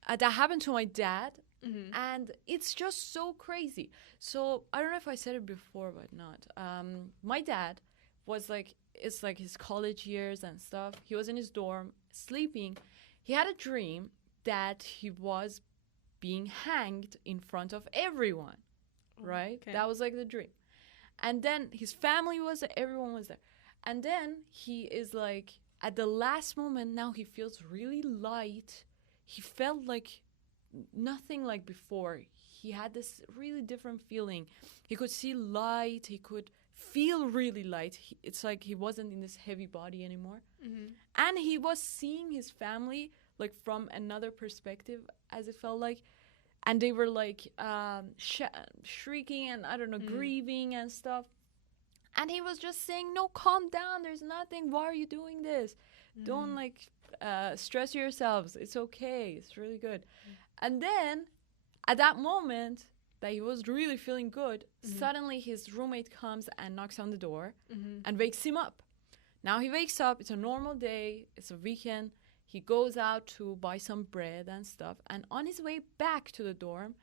that happened to my dad. And it's just so crazy. So, I don't know if I said it before, but not. My dad was like, it's like his college years and stuff. He was in his dorm, sleeping. He had a dream that he was being hanged in front of everyone, right? Okay. That was like the dream. And then his family was there, everyone was there. And then he is like, at the last moment, now he feels really light. He felt like nothing like before. He had this really different feeling. He could see light. He could feel really light. It's like he wasn't in this heavy body anymore. And he was seeing his family like from another perspective, as it felt like. And they were like shrieking and, I don't know, grieving and stuff. And he was just saying, no, calm down. There's nothing. Why are you doing this? Don't, like, stress yourselves. It's okay. It's really good. And then, at that moment that he was really feeling good, suddenly his roommate comes and knocks on the door and wakes him up. Now he wakes up. It's a normal day. It's a weekend. He goes out to buy some bread and stuff. And on his way back to the dorm,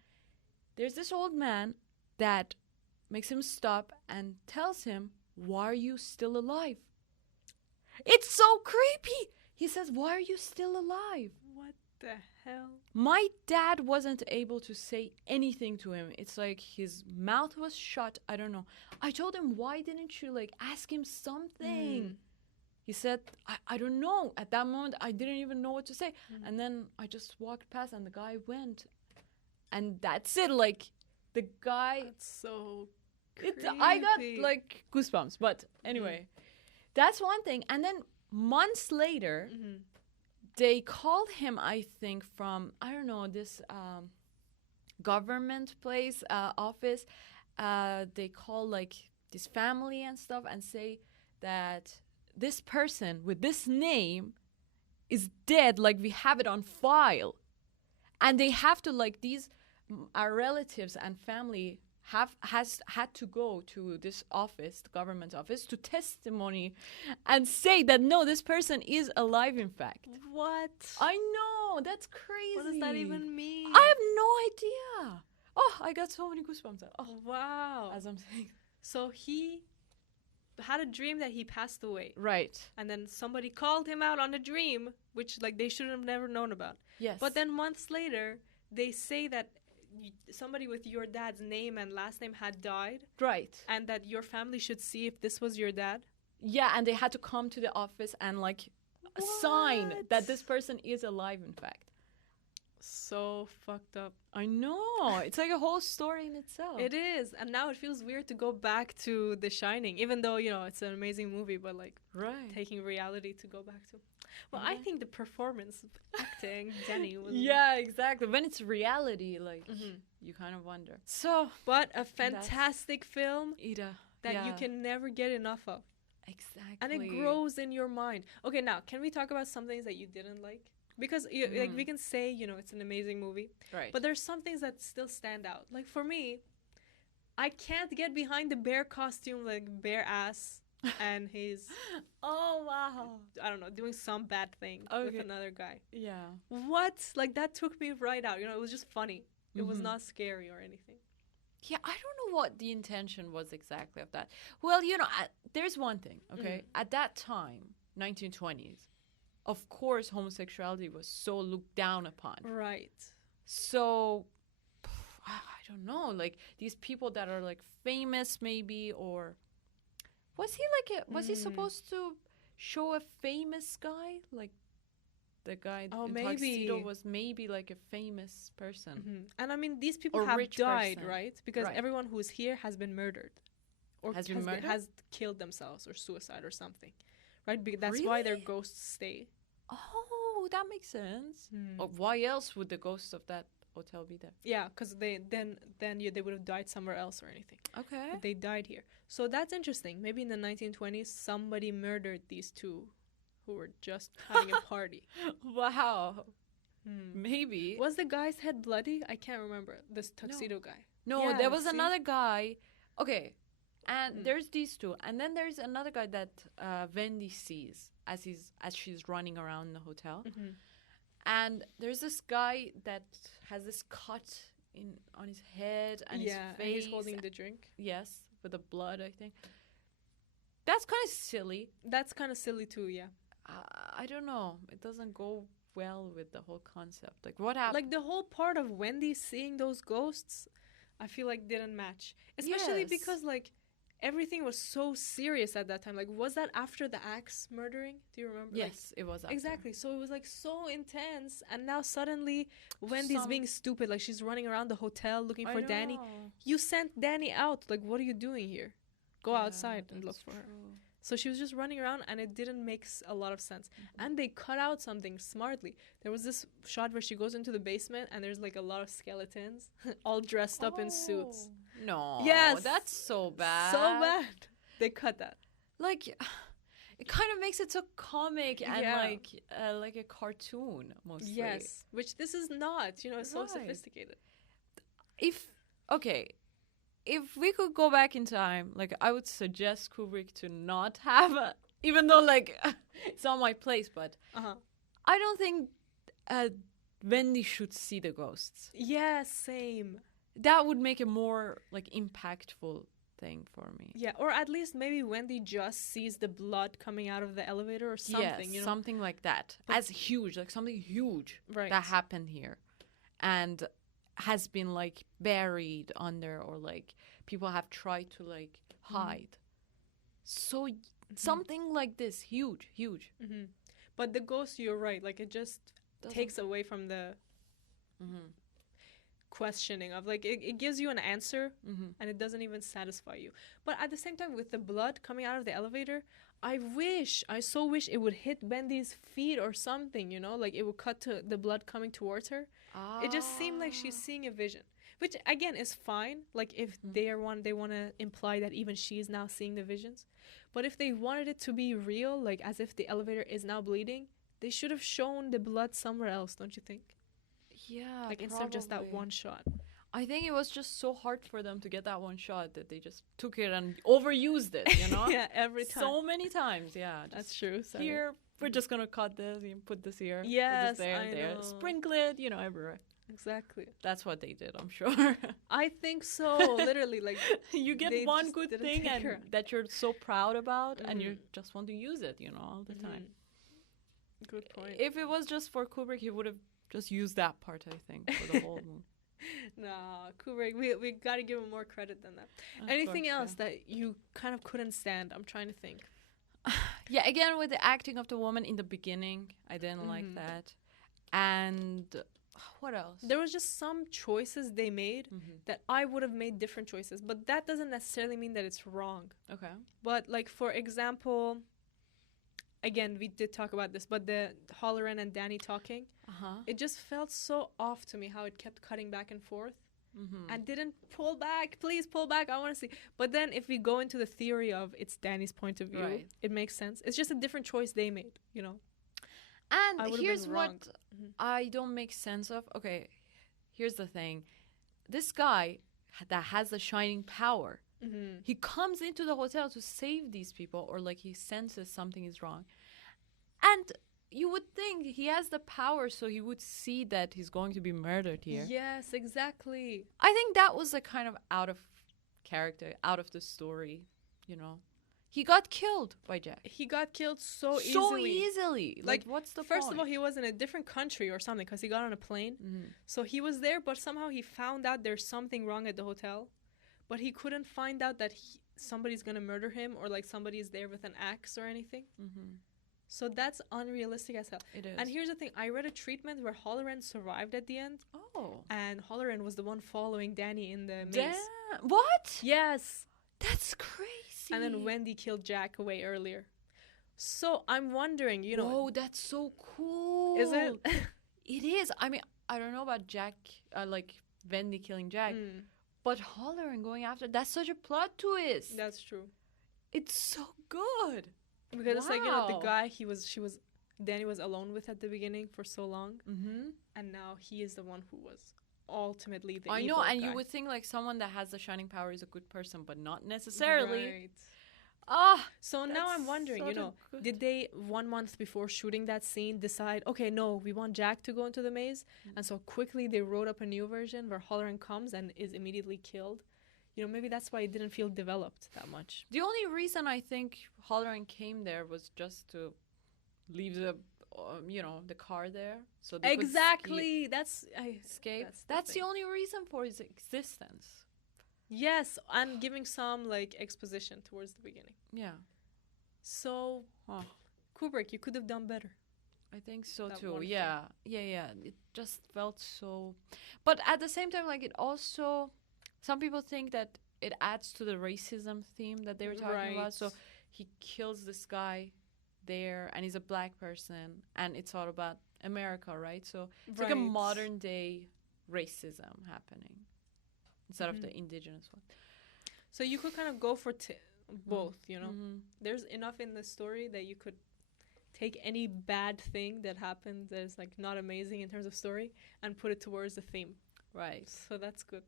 there's this old man that makes him stop and tells him, why are you still alive? It's so creepy. He says, why are you still alive? What the hell? My dad wasn't able to say anything to him. It's like his mouth was shut. I don't know. I told him, why didn't you, like, ask him something? He said, I don't know. At that moment, I didn't even know what to say. And then I just walked past and the guy went. And that's it. Like, The guy. That's so I got like goosebumps. But anyway, that's one thing. And then months later, they called him, I think, from, I don't know, this government place, office. They call like this family and stuff and say that this person with this name is dead, like we have it on file. And they have to, like, these, our relatives and family has had to go to this office, the government office, to testimony and say that no, this person is alive, in fact. What? I know, that's crazy. What does that even mean? I have no idea. Oh, I got so many goosebumps. Oh, wow. As I'm saying. So he had a dream that he passed away. Right. And then somebody called him out on a dream, which like they should have never known about. Yes. But then months later, they say that somebody with your dad's name and last name had died. Right. And that your family should see if this was your dad. Yeah, and they had to come to the office and like sign that this person is alive, in fact. So fucked up. I know. It's like a whole story in itself. It is. And now it feels weird to go back to The Shining, even though, you know, it's an amazing movie, but like taking reality to go back to. Well, I think the performance of acting, Danny was... Yeah, exactly. When it's reality, like, you kind of wonder. So, but a fantastic film Ida, that you can never get enough of. Exactly. And it grows in your mind. Okay, now, can we talk about some things that you didn't like? Because, like, we can say, you know, it's an amazing movie. Right. But there's some things that still stand out. Like, for me, I can't get behind the bear costume, like, bare ass. And he's I don't know, doing some bad thing with another guy. Yeah. What? Like, that took me right out. You know, it was just funny. It was not scary or anything. Yeah, I don't know what the intention was exactly of that. Well, you know, there's one thing, okay? At that time, 1920s, of course, homosexuality was so looked down upon. Right. So, I don't know, like, these people that are, like, famous maybe, or... Was he supposed to show a famous guy? Like, the guy in tuxedo was maybe like a famous person. And I mean, these people have died, right? Because everyone who is here has been murdered. Or has killed themselves or suicide or something. Right? That's why their ghosts stay. Oh, that makes sense. Or why else would the ghosts of that hotel be there? Yeah, because they would have died somewhere else or anything. Okay. But they died here. So that's interesting. Maybe in the 1920s, somebody murdered these two who were just having a party. Wow. Maybe. Was the guy's head bloody? I can't remember. This tuxedo guy. No, there was another guy. Okay. And there's these two. And then there's another guy that Wendy sees as she's running around the hotel. And there's this guy that has this cut on his head and his face. And he's holding the drink. Yes, with the blood, I think. That's kind of silly. That's kind of silly too, yeah. I don't know. It doesn't go well with the whole concept. Like, what happened? Like, the whole part of Wendy seeing those ghosts, I feel like didn't match. Especially because, like, everything was so serious at that time. Like, was that after the axe murdering? Do you remember? Yes, it was after. Exactly. So it was, like, so intense. And now suddenly Wendy's being stupid. Like, she's running around the hotel looking for Danny. You sent Danny out. Like, what are you doing here? Go outside and look for her. So she was just running around, and it didn't make a lot of sense. And they cut out something smartly. There was this shot where she goes into the basement, and there's, like, a lot of skeletons all dressed up in suits. No. Yes. That's so bad. So bad. They cut that. Like, it kind of makes it so comic and like a cartoon, mostly. Yes. Which this is not. You know, it's so sophisticated. If we could go back in time, like, I would suggest Kubrick to not have even though, like, it's on my place, but I don't think Wendy should see the ghosts. Yeah, same. That would make a more, like, impactful thing for me. Yeah, or at least maybe Wendy just sees the blood coming out of the elevator or something. Yes, you know? Something like that. As huge, like something huge that happened here. And has been, like, buried under, or, like, people have tried to, like, hide. So something like this, huge. But the ghost, you're right, like, it just takes away from the... questioning of like it gives you an answer and it doesn't even satisfy you. But at the same time, with the blood coming out of the elevator, I so wish it would hit Bendy's feet or something, you know, like it would cut to the blood coming towards her. It just seemed like she's seeing a vision, which again is fine. Like if they want to imply that even she is now seeing the visions. But if they wanted it to be real, like as if the elevator is now bleeding, they should have shown the blood somewhere else, don't you think? Yeah, like instead of just that one shot. I think it was just so hard for them to get that one shot that they just took it and overused it, you know? Yeah, every time. So many times, yeah. That's true. Sorry. Here, we're just going to cut this, and put this here, yes, put this there, I there. know. Sprinkle it, you know, everywhere. Exactly. That's what they did, I'm sure. I think so, literally. Like you get one good thing and that you're so proud about and you just want to use it, you know, all the time. Good point. If it was just for Kubrick, he would have just used that part, I think, for the whole movie. Nah, Kubrick, we got to give him more credit than that. Anything else that you kind of couldn't stand? I'm trying to think. Yeah, again, with the acting of the woman in the beginning, I didn't like that. And what else? There was just some choices they made that I would have made different choices. But that doesn't necessarily mean that it's wrong. Okay. But, like, for example, again, we did talk about this, but the Halloran and Danny talking, it just felt so off to me how it kept cutting back and forth and didn't pull back. Please pull back. I want to see. But then if we go into the theory of it's Danny's point of view, it makes sense. It's just a different choice they made, you know. And here's what I don't make sense of. Okay, here's the thing. This guy that has the shining power, he comes into the hotel to save these people, or like he senses something is wrong. And you would think he has the power, so he would see that he's going to be murdered here. Yes, exactly. I think that was a kind of out of character, out of the story, you know. He got killed by Jack. He got killed so easily. So easily. Like, what's the First point? of all, he was in a different country or something because he got on a plane. So he was there, but somehow he found out there's something wrong at the hotel. But he couldn't find out that somebody's going to murder him or like somebody's there with an axe or anything. So that's unrealistic as hell. It is. And here's the thing. I read a treatment where Halloran survived at the end. Oh. And Halloran was the one following Danny in the maze. Damn. What? Yes. That's crazy. And then Wendy killed Jack away earlier. So I'm wondering, you know. Oh, that's so cool. Is it? It is. I mean, I don't know about Jack, like Wendy killing Jack. But Halloran going after, that's such a plot twist. That's true. It's so good. Because it's like, you know, the guy Danny was alone with at the beginning for so long. And now he is the one who was ultimately the evil guy. You would think like someone that has the shining power is a good person, but not necessarily. Right. So now I'm wondering, you know, did they 1 month before shooting that scene decide, okay, no, we want Jack to go into the maze? And so quickly they wrote up a new version where Halloran comes and is immediately killed. You know, maybe that's why it didn't feel developed that much. The only reason I think Halloran came there was just to leave the, the car there. So they could escape. That's the only reason for his existence. Yes, and giving some like exposition towards the beginning. Yeah. So, Kubrick, you could have done better. I think so too. Yeah. It just felt so. But at the same time, like it also, some people think that it adds to the racism theme that they were talking about. So he kills this guy there, and he's a black person, and it's all about America, right? So it's like a modern day racism happening instead of the indigenous one. So you could kind of go for both, you know. There's enough in the story that you could take any bad thing that happened that's like not amazing in terms of story and put it towards the theme. Right. So that's good.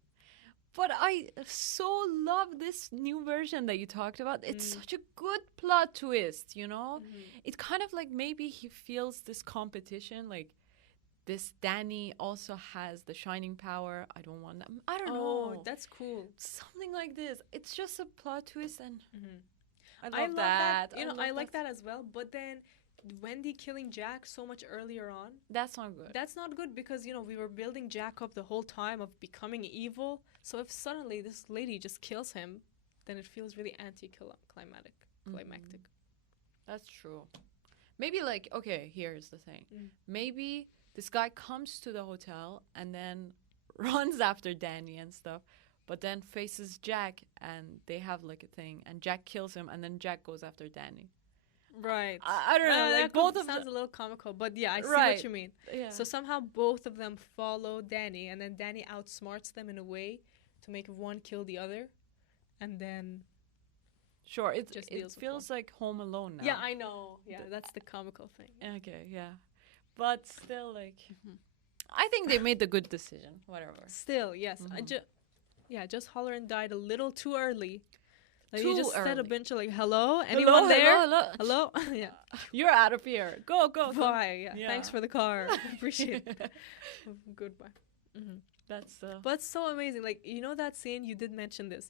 But I so love this new version that you talked about. It's such a good plot twist, you know? It kind of like maybe he feels this competition, like this Danny also has the shining power. I don't want that. I don't know. Oh, that's cool. Something like this. It's just a plot twist, and I love that. You know, I like that as well. But then Wendy killing Jack so much earlier on. That's not good. That's not good because, you know, we were building Jack up the whole time of becoming evil. So if suddenly this lady just kills him, then it feels really anticlimactic. That's true. Maybe like, okay, here's the thing. Maybe this guy comes to the hotel and then runs after Danny and stuff, but then faces Jack, and they have like a thing, and Jack kills him, and then Jack goes after Danny. Right. I don't know. Like both of them sounds a little comical, but yeah, I see what you mean. Yeah. So somehow both of them follow Danny, and then Danny outsmarts them in a way to make one kill the other, and then. Sure, it feels like Home Alone now. Yeah, I know. Yeah, that's the comical thing. Okay, yeah, but still, like, I think they made the good decision. Whatever. Still, yes. Just Halloran died a little too early. Like too you just early. said a bunch of like, hello, anyone there? Hello. Yeah. You're out of here. Go. Bye. Yeah. Thanks for the car. Appreciate it. Goodbye. That's But it's so amazing. Like, you know that scene, you did mention this,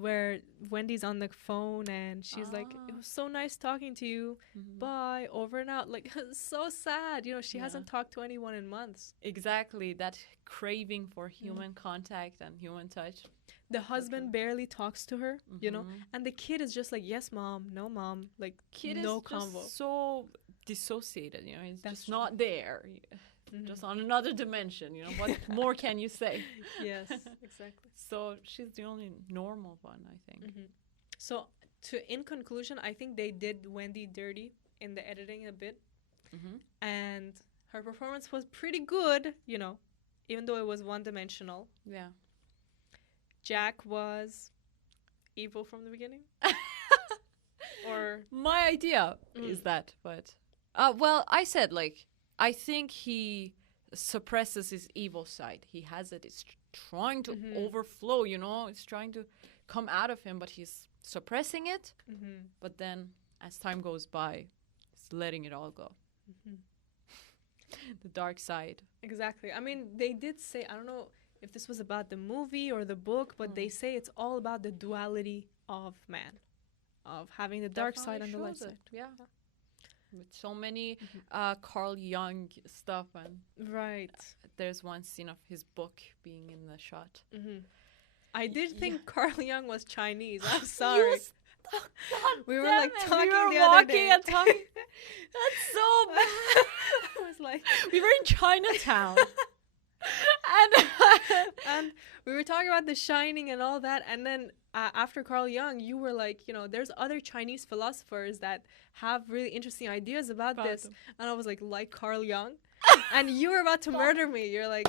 where Wendy's on the phone and she's like, it was so nice talking to you. Bye. Over and out. Like, so sad. You know, she hasn't talked to anyone in months. Exactly. That craving for human contact and human touch. The husband barely talks to her, you know, and the kid is just like, yes, mom, no, mom. Like, kid no is convo. Just so dissociated, you know, he's just not there. Just on another dimension, you know. What more can you say? Yes, exactly. So she's the only normal one, I think. So in conclusion, I think they did Wendy dirty in the editing a bit, and her performance was pretty good, you know, even though it was one-dimensional. Yeah. Jack was evil from the beginning. Or my idea is that, but well, I said, like, I think he suppresses his evil side. He has it. It's trying to overflow, you know. It's trying to come out of him, but he's suppressing it. But then, as time goes by, he's letting it all go. The dark side. Exactly. I mean, they did say, I don't know if this was about the movie or the book, but they say it's all about the duality of man, of having the dark side and the light side. Yeah. With so many Carl Jung stuff, and there's one scene of his book being in the shot. I did think Carl Jung was Chinese. I'm sorry. We were like talking we were the other walking day. and talking. That's so bad. I was like, we were in Chinatown. and we were talking about The Shining and all that, and then after Carl Jung, you were like, you know, there's other Chinese philosophers that have really interesting ideas about this. And I was like Carl Jung. And you were about to murder me. You're like,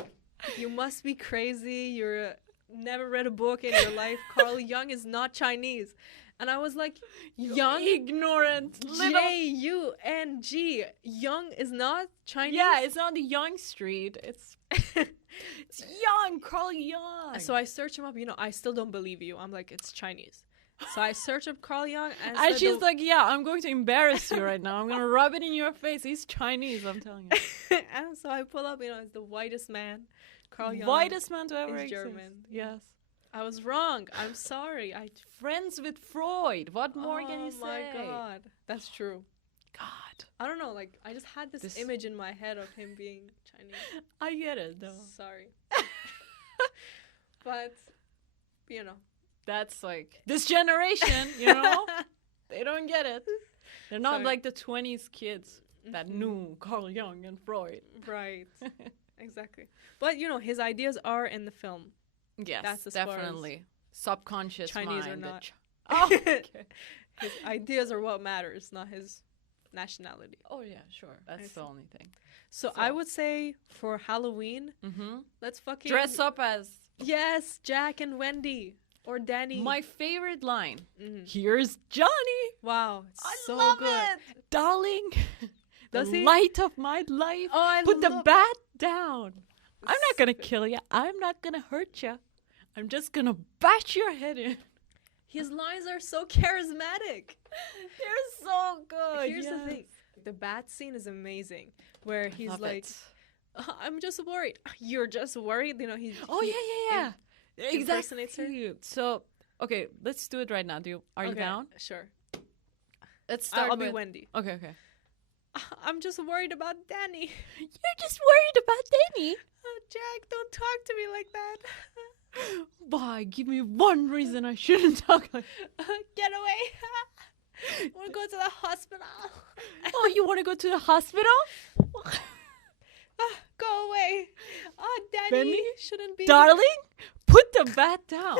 you must be crazy. You're never read a book in your life. Carl Jung is not Chinese. And I was like, Jung? Ignorant. J-U-N-G. Jung is not Chinese? Yeah, it's not the Young Street. It's it's Young, Carl Jung. So I searched him up. You know, I still don't believe you. I'm like, it's Chinese. So I searched up Carl Jung. And she's like, yeah, I'm going to embarrass you right now. I'm going to rub it in your face. He's Chinese, I'm telling you. And so I pull up, you know, it's the whitest man. Carl Jung. Whitest man to ever is exist. German. Yes. I was wrong. I'm sorry. Friends with Freud. What more can you say? Oh my God. That's true. God. I don't know. Like, I just had this image in my head of him being Chinese. I get it, though. Sorry. But, you know. That's like, this generation, you know? They don't get it. They're not like the 20s kids that knew Carl Jung and Freud. Right. Exactly. But, you know, his ideas are in the film. Yes, that's definitely. Subconscious Chinese mind. or not. Oh, okay. His ideas are what matters, not his nationality. Oh, yeah, sure. That's the only thing. So I would say for Halloween, let's fucking... dress up as... Yes, Jack and Wendy. Or Danny. My favorite line. Here's Johnny. Wow, it's so love good. It. Darling, Does the he? light of my life. Oh, I Put the love bat down. I'm not going to kill you. I'm not going to hurt you. I'm just going to bash your head in. His lines are so charismatic. They're so good. Here's the thing. The bat scene is amazing. Where he's like, I'm just worried. You're just worried? You know, yeah. Exactly. So, okay, let's do it right now. Are you down? Sure. Let's start I'll be Wendy. Okay. I'm just worried about Danny. You're just worried about Danny? Jack, don't talk to me like that. Why? Give me one reason I shouldn't talk like Get away. I want to go to the hospital. Oh, you want to go to the hospital? Go away. Oh, Danny. Benny shouldn't be. Darling, put the bat down.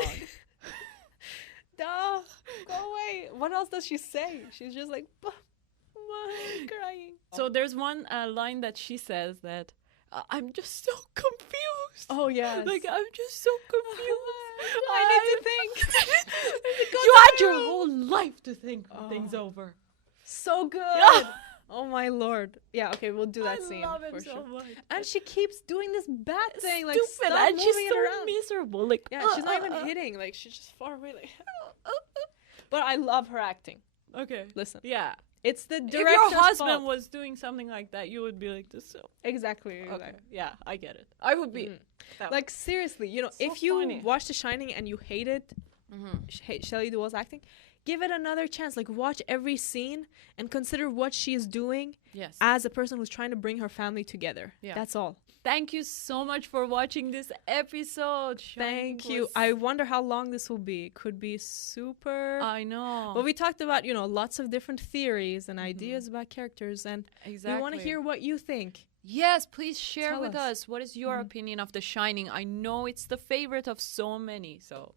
Duh, go away. What else does she say? She's just like, crying. So there's one line that she says that, I'm just so confused. Oh, yeah. Like, I'm just so confused. I need to think. You had your whole life to think things over. So good. Oh, my Lord. Yeah, okay, we'll do that scene. I love it for so sure. much. And she keeps doing this bat thing. Like, stupid. stop And she's moving so it around. miserable. Like, Yeah, she's not even hitting. Like, she's just far away. Like, but I love her acting. Okay. Listen. Yeah. It's the If director's your husband fault. was doing something like that, you would be like this. So. Exactly. Okay. Yeah, I get it. I would be. Like, seriously, you know, So if you funny. watch The Shining and you hated Shelley Duvall's acting, give it another chance. Like, watch every scene and consider what she is doing as a person who's trying to bring her family together. Yeah. That's all. Thank you so much for watching this episode. Thank you. I wonder how long this will be. Could be super. I know. But we talked about, you know, lots of different theories and ideas about characters, and we want to hear what you think. Yes, please share Tell with us. What is your opinion of The Shining? I know it's the favorite of so many, so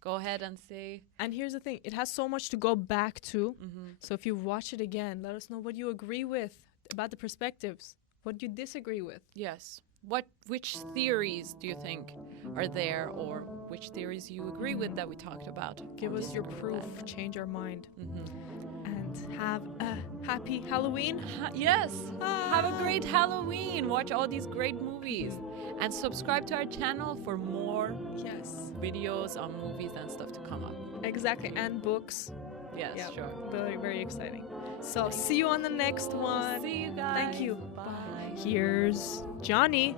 go ahead and say. And here's the thing. It has so much to go back to. So if you watch it again, let us know what you agree with about the perspectives, what you disagree with. Yes. Which theories do you think are there, or which theories you agree with that we talked about? Give us your proof. Change our mind. And have a happy Halloween. Yes. Have a great Halloween. Watch all these great movies. And subscribe to our channel for more videos on movies and stuff to come up. Exactly. And books. Yes, sure. Very, very exciting. So see you on the next one. See you guys. Thank you. Bye. Here's Johnny.